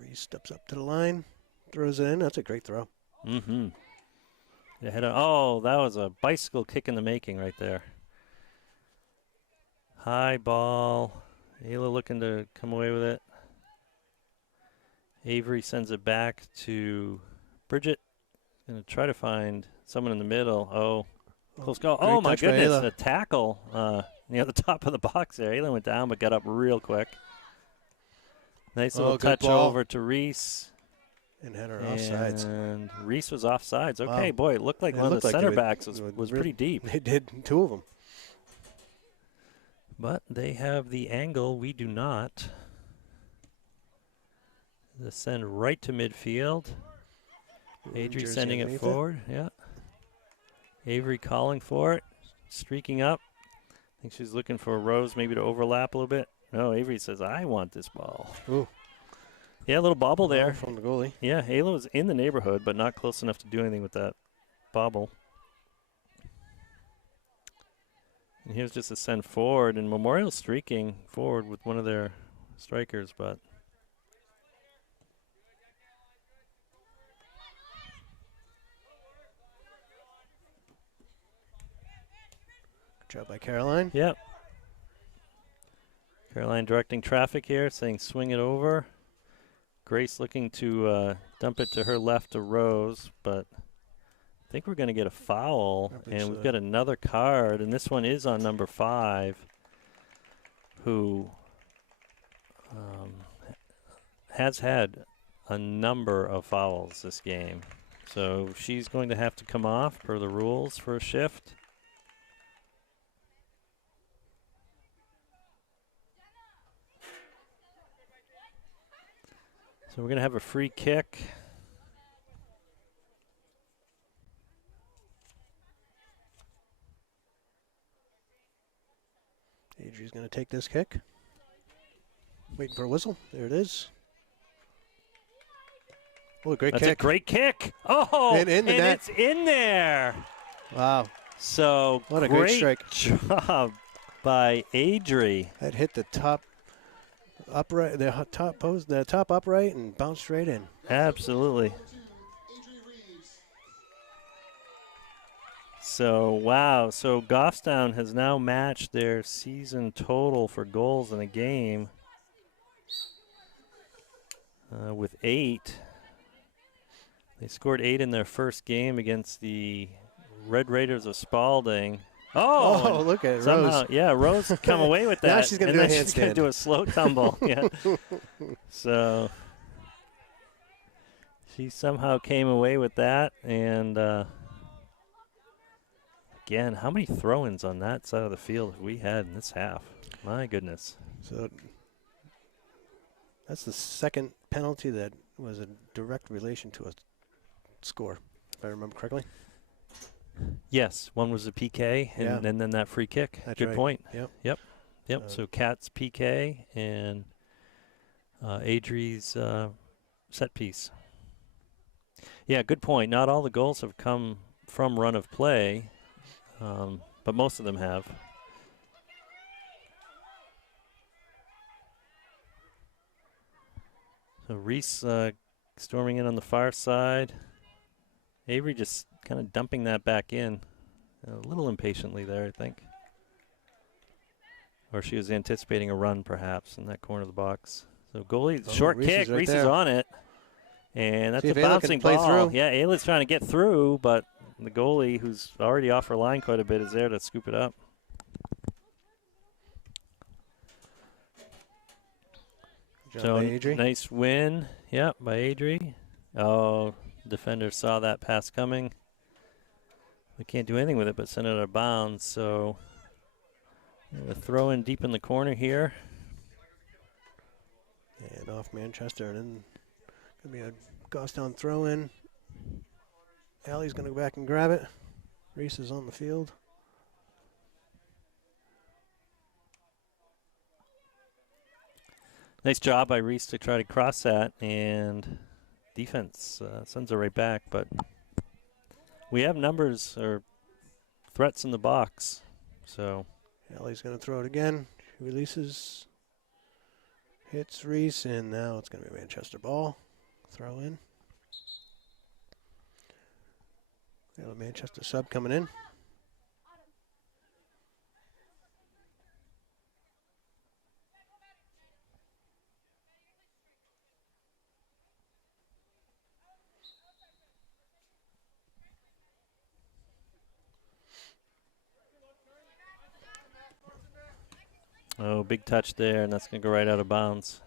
Reese steps up to the line, throws it in. That's a great throw. Mm-hmm. Oh, that was a bicycle kick in the making right there. High ball. Ayla looking to come away with it. Avery sends it back to Bridget. Going to try to find someone in the middle. Oh, close call. Oh, my goodness. A tackle near the top of the box there. Ayla went down but got up real quick. Nice little touch over to Reese. And had her offsides. And Reese was offsides. Okay, boy, it looked like one of the center backs was pretty deep. They did, two of them. But they have the angle. We do not. The send right to midfield. Adri sending it forward. Yeah. Avery calling for it. Streaking up. I think she's looking for Rose maybe to overlap a little bit. No, Avery says, I want this ball. Ooh. Yeah, a little bobble there. From the goalie. Yeah, Ayla was in the neighborhood, but not close enough to do anything with that bobble. And here's just a send forward, and Memorial streaking forward with one of their strikers, but good job by Caroline. Yep. Caroline directing traffic here, saying swing it over. Grace looking to dump it to her left to Rose, but I think we're going to get a foul, and we've got another card, and this one is on number 5, who has had a number of fouls this game. So she's going to have to come off per the rules for a shift. So we're going to have a free kick. Adri's going to take this kick. Waiting for a whistle. There it is. Oh, a great kick. That's a great kick. Oh, in the net. It's in there. Wow. So what a great strike job by Adri. That hit the top upright, the top post, the top upright, and bounced straight in. Absolutely. So, wow. So, Goffstown has now matched their season total for goals in a game with 8. They scored 8 in their first game against the Red Raiders of Spalding. Oh, look at Rose. Yeah, Rose come away with that. Now she's going to do a handstand. She's going to do a slow tumble. Yeah. So she somehow came away with that. And again, how many throw-ins on that side of the field have we had in this half? My goodness. So that's the second penalty that was a direct relation to a score, if I remember correctly. Yes, one was a PK, and then that free kick. That's Good right. point. Yep. So Kat's PK and Adri's set piece. Yeah, good point. Not all the goals have come from run of play, but most of them have. So Reese storming in on the far side. Avery just kind of dumping that back in a little impatiently there, I think. Or she was anticipating a run, perhaps, in that corner of the box. So goalie, short kick. Reese is on it. And that's a bouncing ball. Through. Yeah, Ayla's trying to get through, but the goalie, who's already off her line quite a bit, is there to scoop it up. Good job So by Adri. nice win, yeah, by Adri. Oh, defender saw that pass coming. We can't do anything with it but send it out of bounds. So a throw in deep in the corner here. And off Manchester, and then gonna be a Goffstown throw in. Allie's gonna go back and grab it. Reese is on the field. Nice job by Reese to try to cross that, and defense sends it right back. But we have numbers or threats in the box. So Allie's gonna throw it again. She releases, hits Reese, and now it's gonna be a Manchester ball. Throw in. Got a Manchester sub coming in. oh, big touch there, and that's going to go right out of bounds.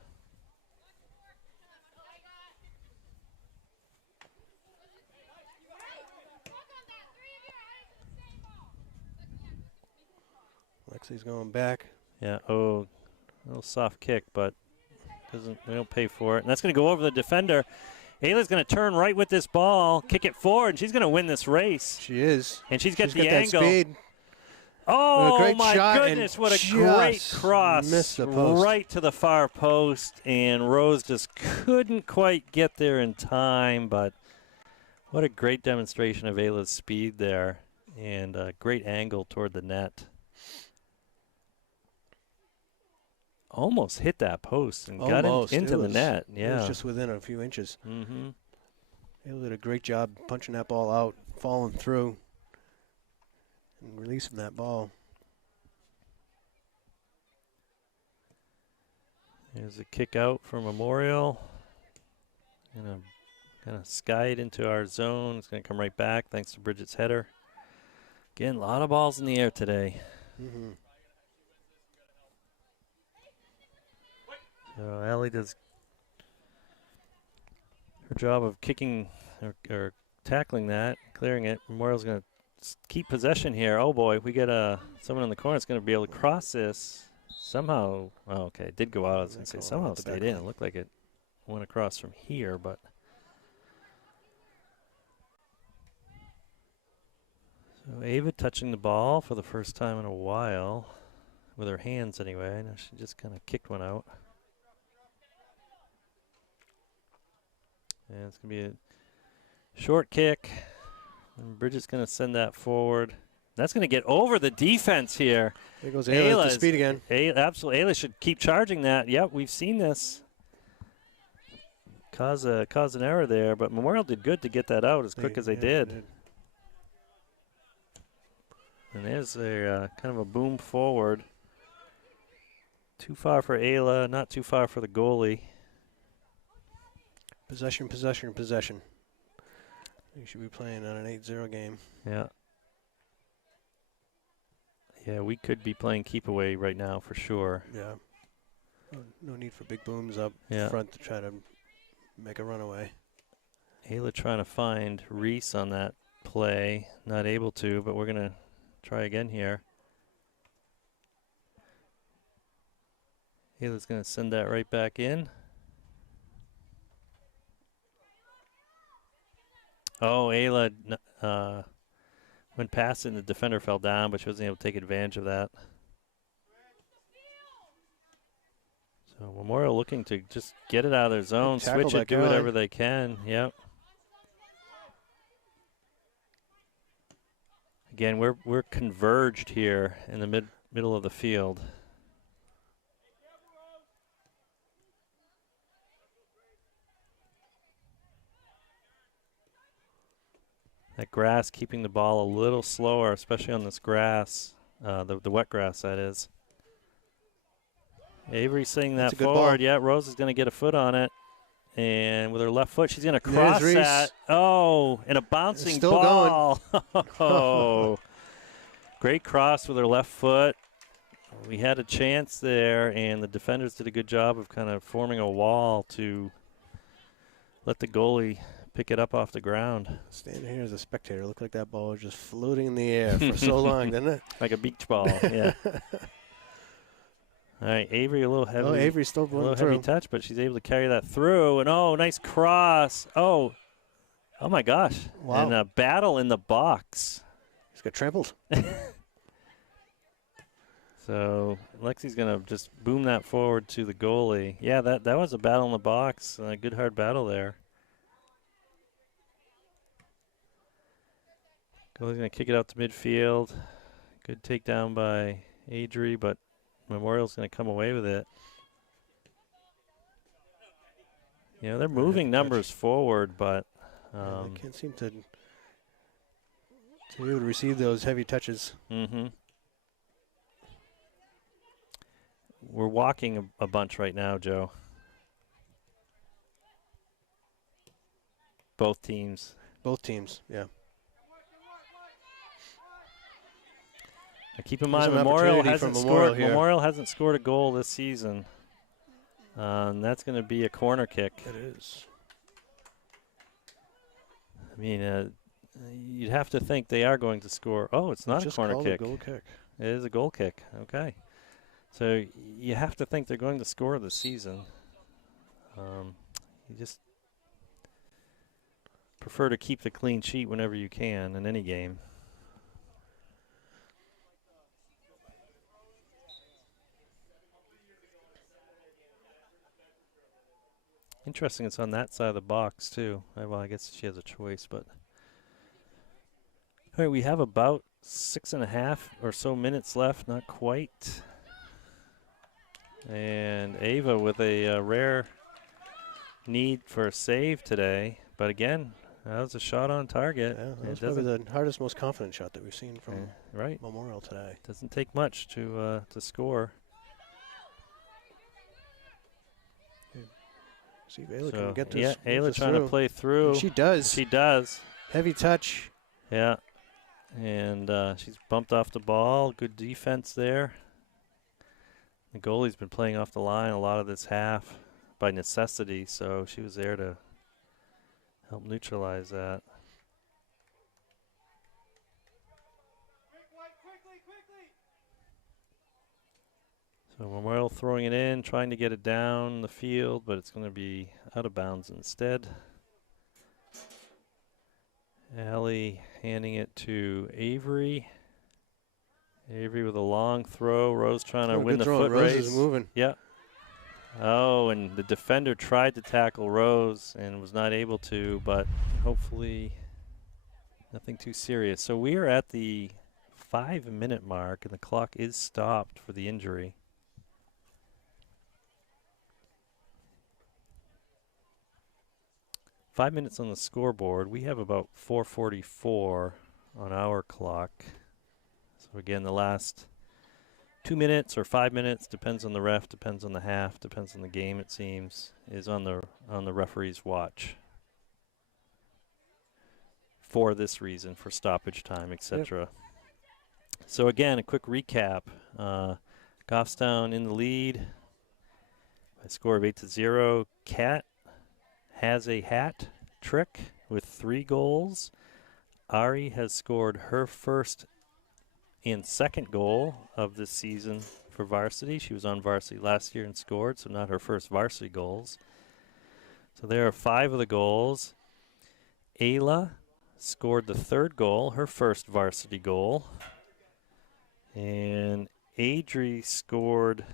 Lexi's going back. Yeah, oh, a little soft kick, but we don't pay for it. And that's going to go over the defender. Ayla's going to turn right with this ball, kick it forward, and she's going to win this race. She is. And she's got the got angle. That speed. Oh, great my shot, goodness, and what a just great cross. missed the post. Right to the far post, and Rose just couldn't quite get there in time, but what a great demonstration of Ayla's speed there, and a great angle toward the net. Almost hit that post and got into the net. Yeah. It was just within a few inches. Mm-hmm. Ayla did a great job punching that ball out, falling through, and releasing that ball. There's a kick out for Memorial. Gonna kind of sky it into our zone. It's gonna come right back thanks to Bridget's header. Again, a lot of balls in the air today. Mm-hmm. So Allie does her job of kicking or tackling that, clearing it. Memorial's going to keep possession here. Oh boy, we get someone in the corner that's going to be able to cross this. Somehow, oh, okay, it did go out. I was going to say somehow it stayed in. It looked like it went across from here, but. So Ava touching the ball for the first time in a while, with her hands anyway. Now she just kind of kicked one out. And it's going to be a short kick. And Bridget's going to send that forward. That's going to get over the defense here. There goes Ayla at the speed again. Absolutely. Ayla should keep charging that. Yep, we've seen this. Cause an error there, but Memorial did good to get that out as quick as they did. And there's a kind of a boom forward. Too far for Ayla, not too far for the goalie. Possession, possession, possession. You should be playing on an 8-0 game. Yeah. Yeah, we could be playing keep away right now for sure. Yeah. No need for big booms up front to try to make a runaway. Ayla trying to find Reese on that play. Not able to, but we're going to try again here. Ayla's going to send that right back in. Oh, Ayla went past it and the defender fell down, but she wasn't able to take advantage of that. So Memorial looking to just get it out of their zone, switch it, do whatever they can. Yep. Again, we're converged here in the middle of the field. That grass keeping the ball a little slower, especially on this grass, the wet grass, that is. Avery seeing that forward. Yeah, Rose is going to get a foot on it. And with her left foot, she's going to cross that. Oh, and a bouncing ball. Oh, great cross with her left foot. We had a chance there, and the defenders did a good job of kind of forming a wall to let the goalie pick it up off the ground. Standing here as a spectator, it looked like that ball was just floating in the air for so long, didn't it? Like a beach ball, yeah. All right, Avery a little heavy. Oh, Avery's still a going little through. heavy touch, but she's able to carry that through. And, oh, nice cross. Oh, my gosh. Wow. And a battle in the box. He's got trampled. So Lexi's going to just boom that forward to the goalie. Yeah, that was a battle in the box. A good hard battle there. Goalie's going to kick it out to midfield. Good takedown by Adri, but Memorial's going to come away with it. You know, they're moving numbers forward, but they can't seem to be able to receive those heavy touches. Mm-hmm. We're walking a bunch right now, Joe. Both teams. Both teams, yeah. Now keep in There's mind, an Memorial opportunity hasn't for scored. here. Memorial hasn't scored a goal this season. And that's going to be a corner kick. It is. I mean, you'd have to think they are going to score. Oh, it's not a corner kick. A goal kick. It is a goal kick. Okay. So you have to think they're going to score this season. You just prefer to keep the clean sheet whenever you can in any game. Interesting, it's on that side of the box, too. Well, I guess she has a choice, but. All right, we have about 6.5 or so minutes left, not quite. And Ava with a rare need for a save today. But again, that was a shot on target. Yeah, that was probably the hardest, most confident shot that we've seen from right. Memorial today. Doesn't take much to score. See if Ayla can get this. Yeah, Ayla trying to play through. And she does. She does. Heavy touch. Yeah. And she's bumped off the ball. Good defense there. The goalie's been playing off the line a lot of this half by necessity, so she was there to help neutralize that. So Memorial throwing it in, trying to get it down the field, but it's going to be out of bounds instead. Allie handing it to Avery. Avery with a long throw. Rose trying to win the foot race. Rose is moving. Yeah. Oh, and the defender tried to tackle Rose and was not able to, but hopefully nothing too serious. So we are at the 5-minute mark, and the clock is stopped for the injury. Five minutes on the scoreboard. We have about 4:44 on our clock. So again, the last 2 minutes or 5 minutes, depends on the ref, depends on the half, depends on the game, it seems, is on the referee's watch. For this reason, for stoppage time, etc. Yep. So again, a quick recap. Goffstown in the lead by a score of 8-0. Kat has a hat trick with 3 goals. Ari has scored her first and second goal of this season for varsity. She was on varsity last year and scored, so not her first varsity goals. So there are 5 of the goals. Ayla scored the 3rd goal, her first varsity goal. And Adri scored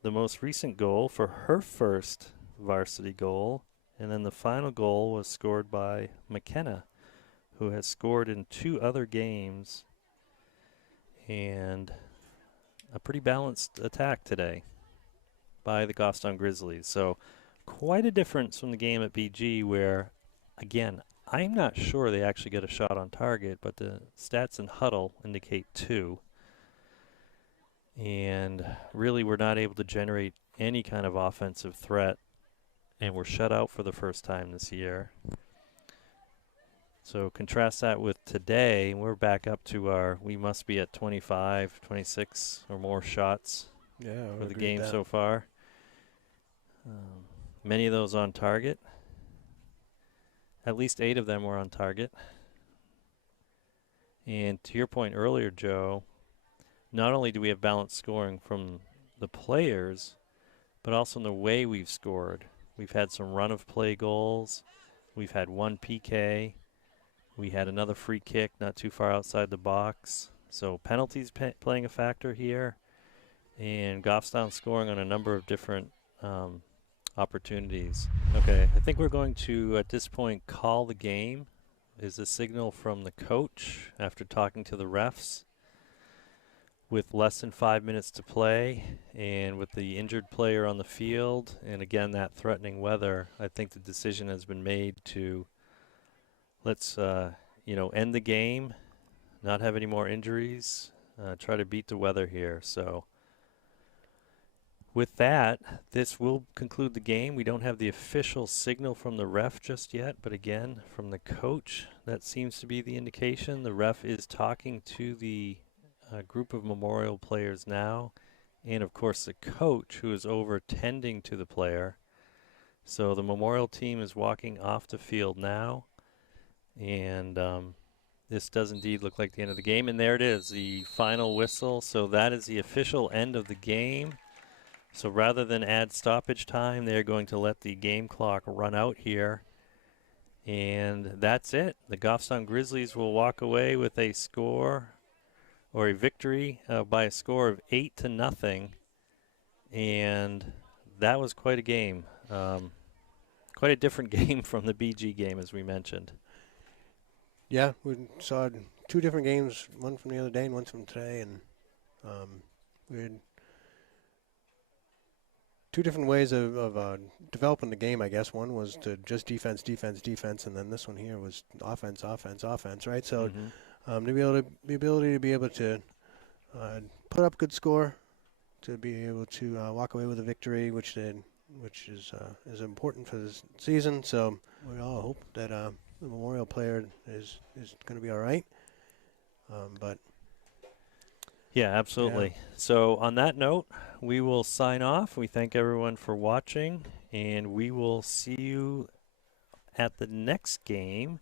the most recent goal for her first varsity goal. And then the final goal was scored by McKenna, who has scored in 2 other games. And a pretty balanced attack today by the Goffstown Grizzlies. So quite a difference from the game at BG where, again, I'm not sure they actually get a shot on target, but the stats in Huddle indicate 2. And really we're not able to generate any kind of offensive threat, and we're shut out for the first time this year. So contrast that with today. We're back up to we must be at 25, 26 or more shots Yeah, I for would the agree with game that. so far. Many of those on target. At least 8 of them were on target. And to your point earlier, Joe, not only do we have balanced scoring from the players, but also in the way we've scored. We've had some run-of-play goals. We've had 1 PK. We had another free kick not too far outside the box. So penalties playing a factor here. And Goffstown scoring on a number of different opportunities. Okay, I think we're going to, at this point, call the game. Is a signal from the coach after talking to the refs with less than 5 minutes to play and with the injured player on the field and again that threatening weather. I think the decision has been made to let's end the game, not have any more injuries, try to beat the weather here. So with that, this will conclude the game. We don't have the official signal from the ref just yet, but again, from the coach, that seems to be the indication. The ref is talking to the group of Memorial players now, and of course the coach who is over tending to the player. So the Memorial team is walking off the field now, and this does indeed look like the end of the game. And there it is, the final whistle. So that is the official end of the game. So rather than add stoppage time, they're going to let the game clock run out here. And that's it. The Goffstown Grizzlies will walk away with a score or a victory by a score of 8-0. And that was quite a game. Quite a different game from the BG game, as we mentioned. Yeah, we saw 2 different games, one from the other day and one from today, and we had 2 different ways of developing the game, I guess. One was to just defense, and then this one here was offense, right? So the ability to be able to put up good score, to be able to walk away with a victory, which is important for this season. So we all hope that the Memorial player is going to be all right. But yeah, absolutely. Yeah. So on that note, we will sign off. We thank everyone for watching, and we will see you at the next game,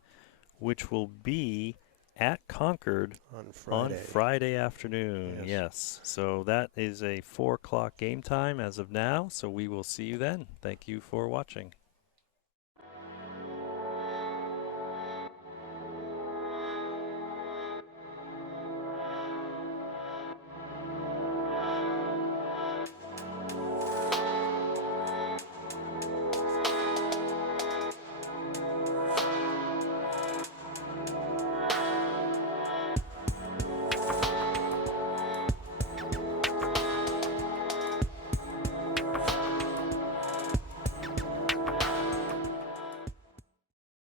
which will be at Concord on Friday afternoon. Yes. So that is a 4 o'clock game time as of now. So we will see you then. Thank you for watching.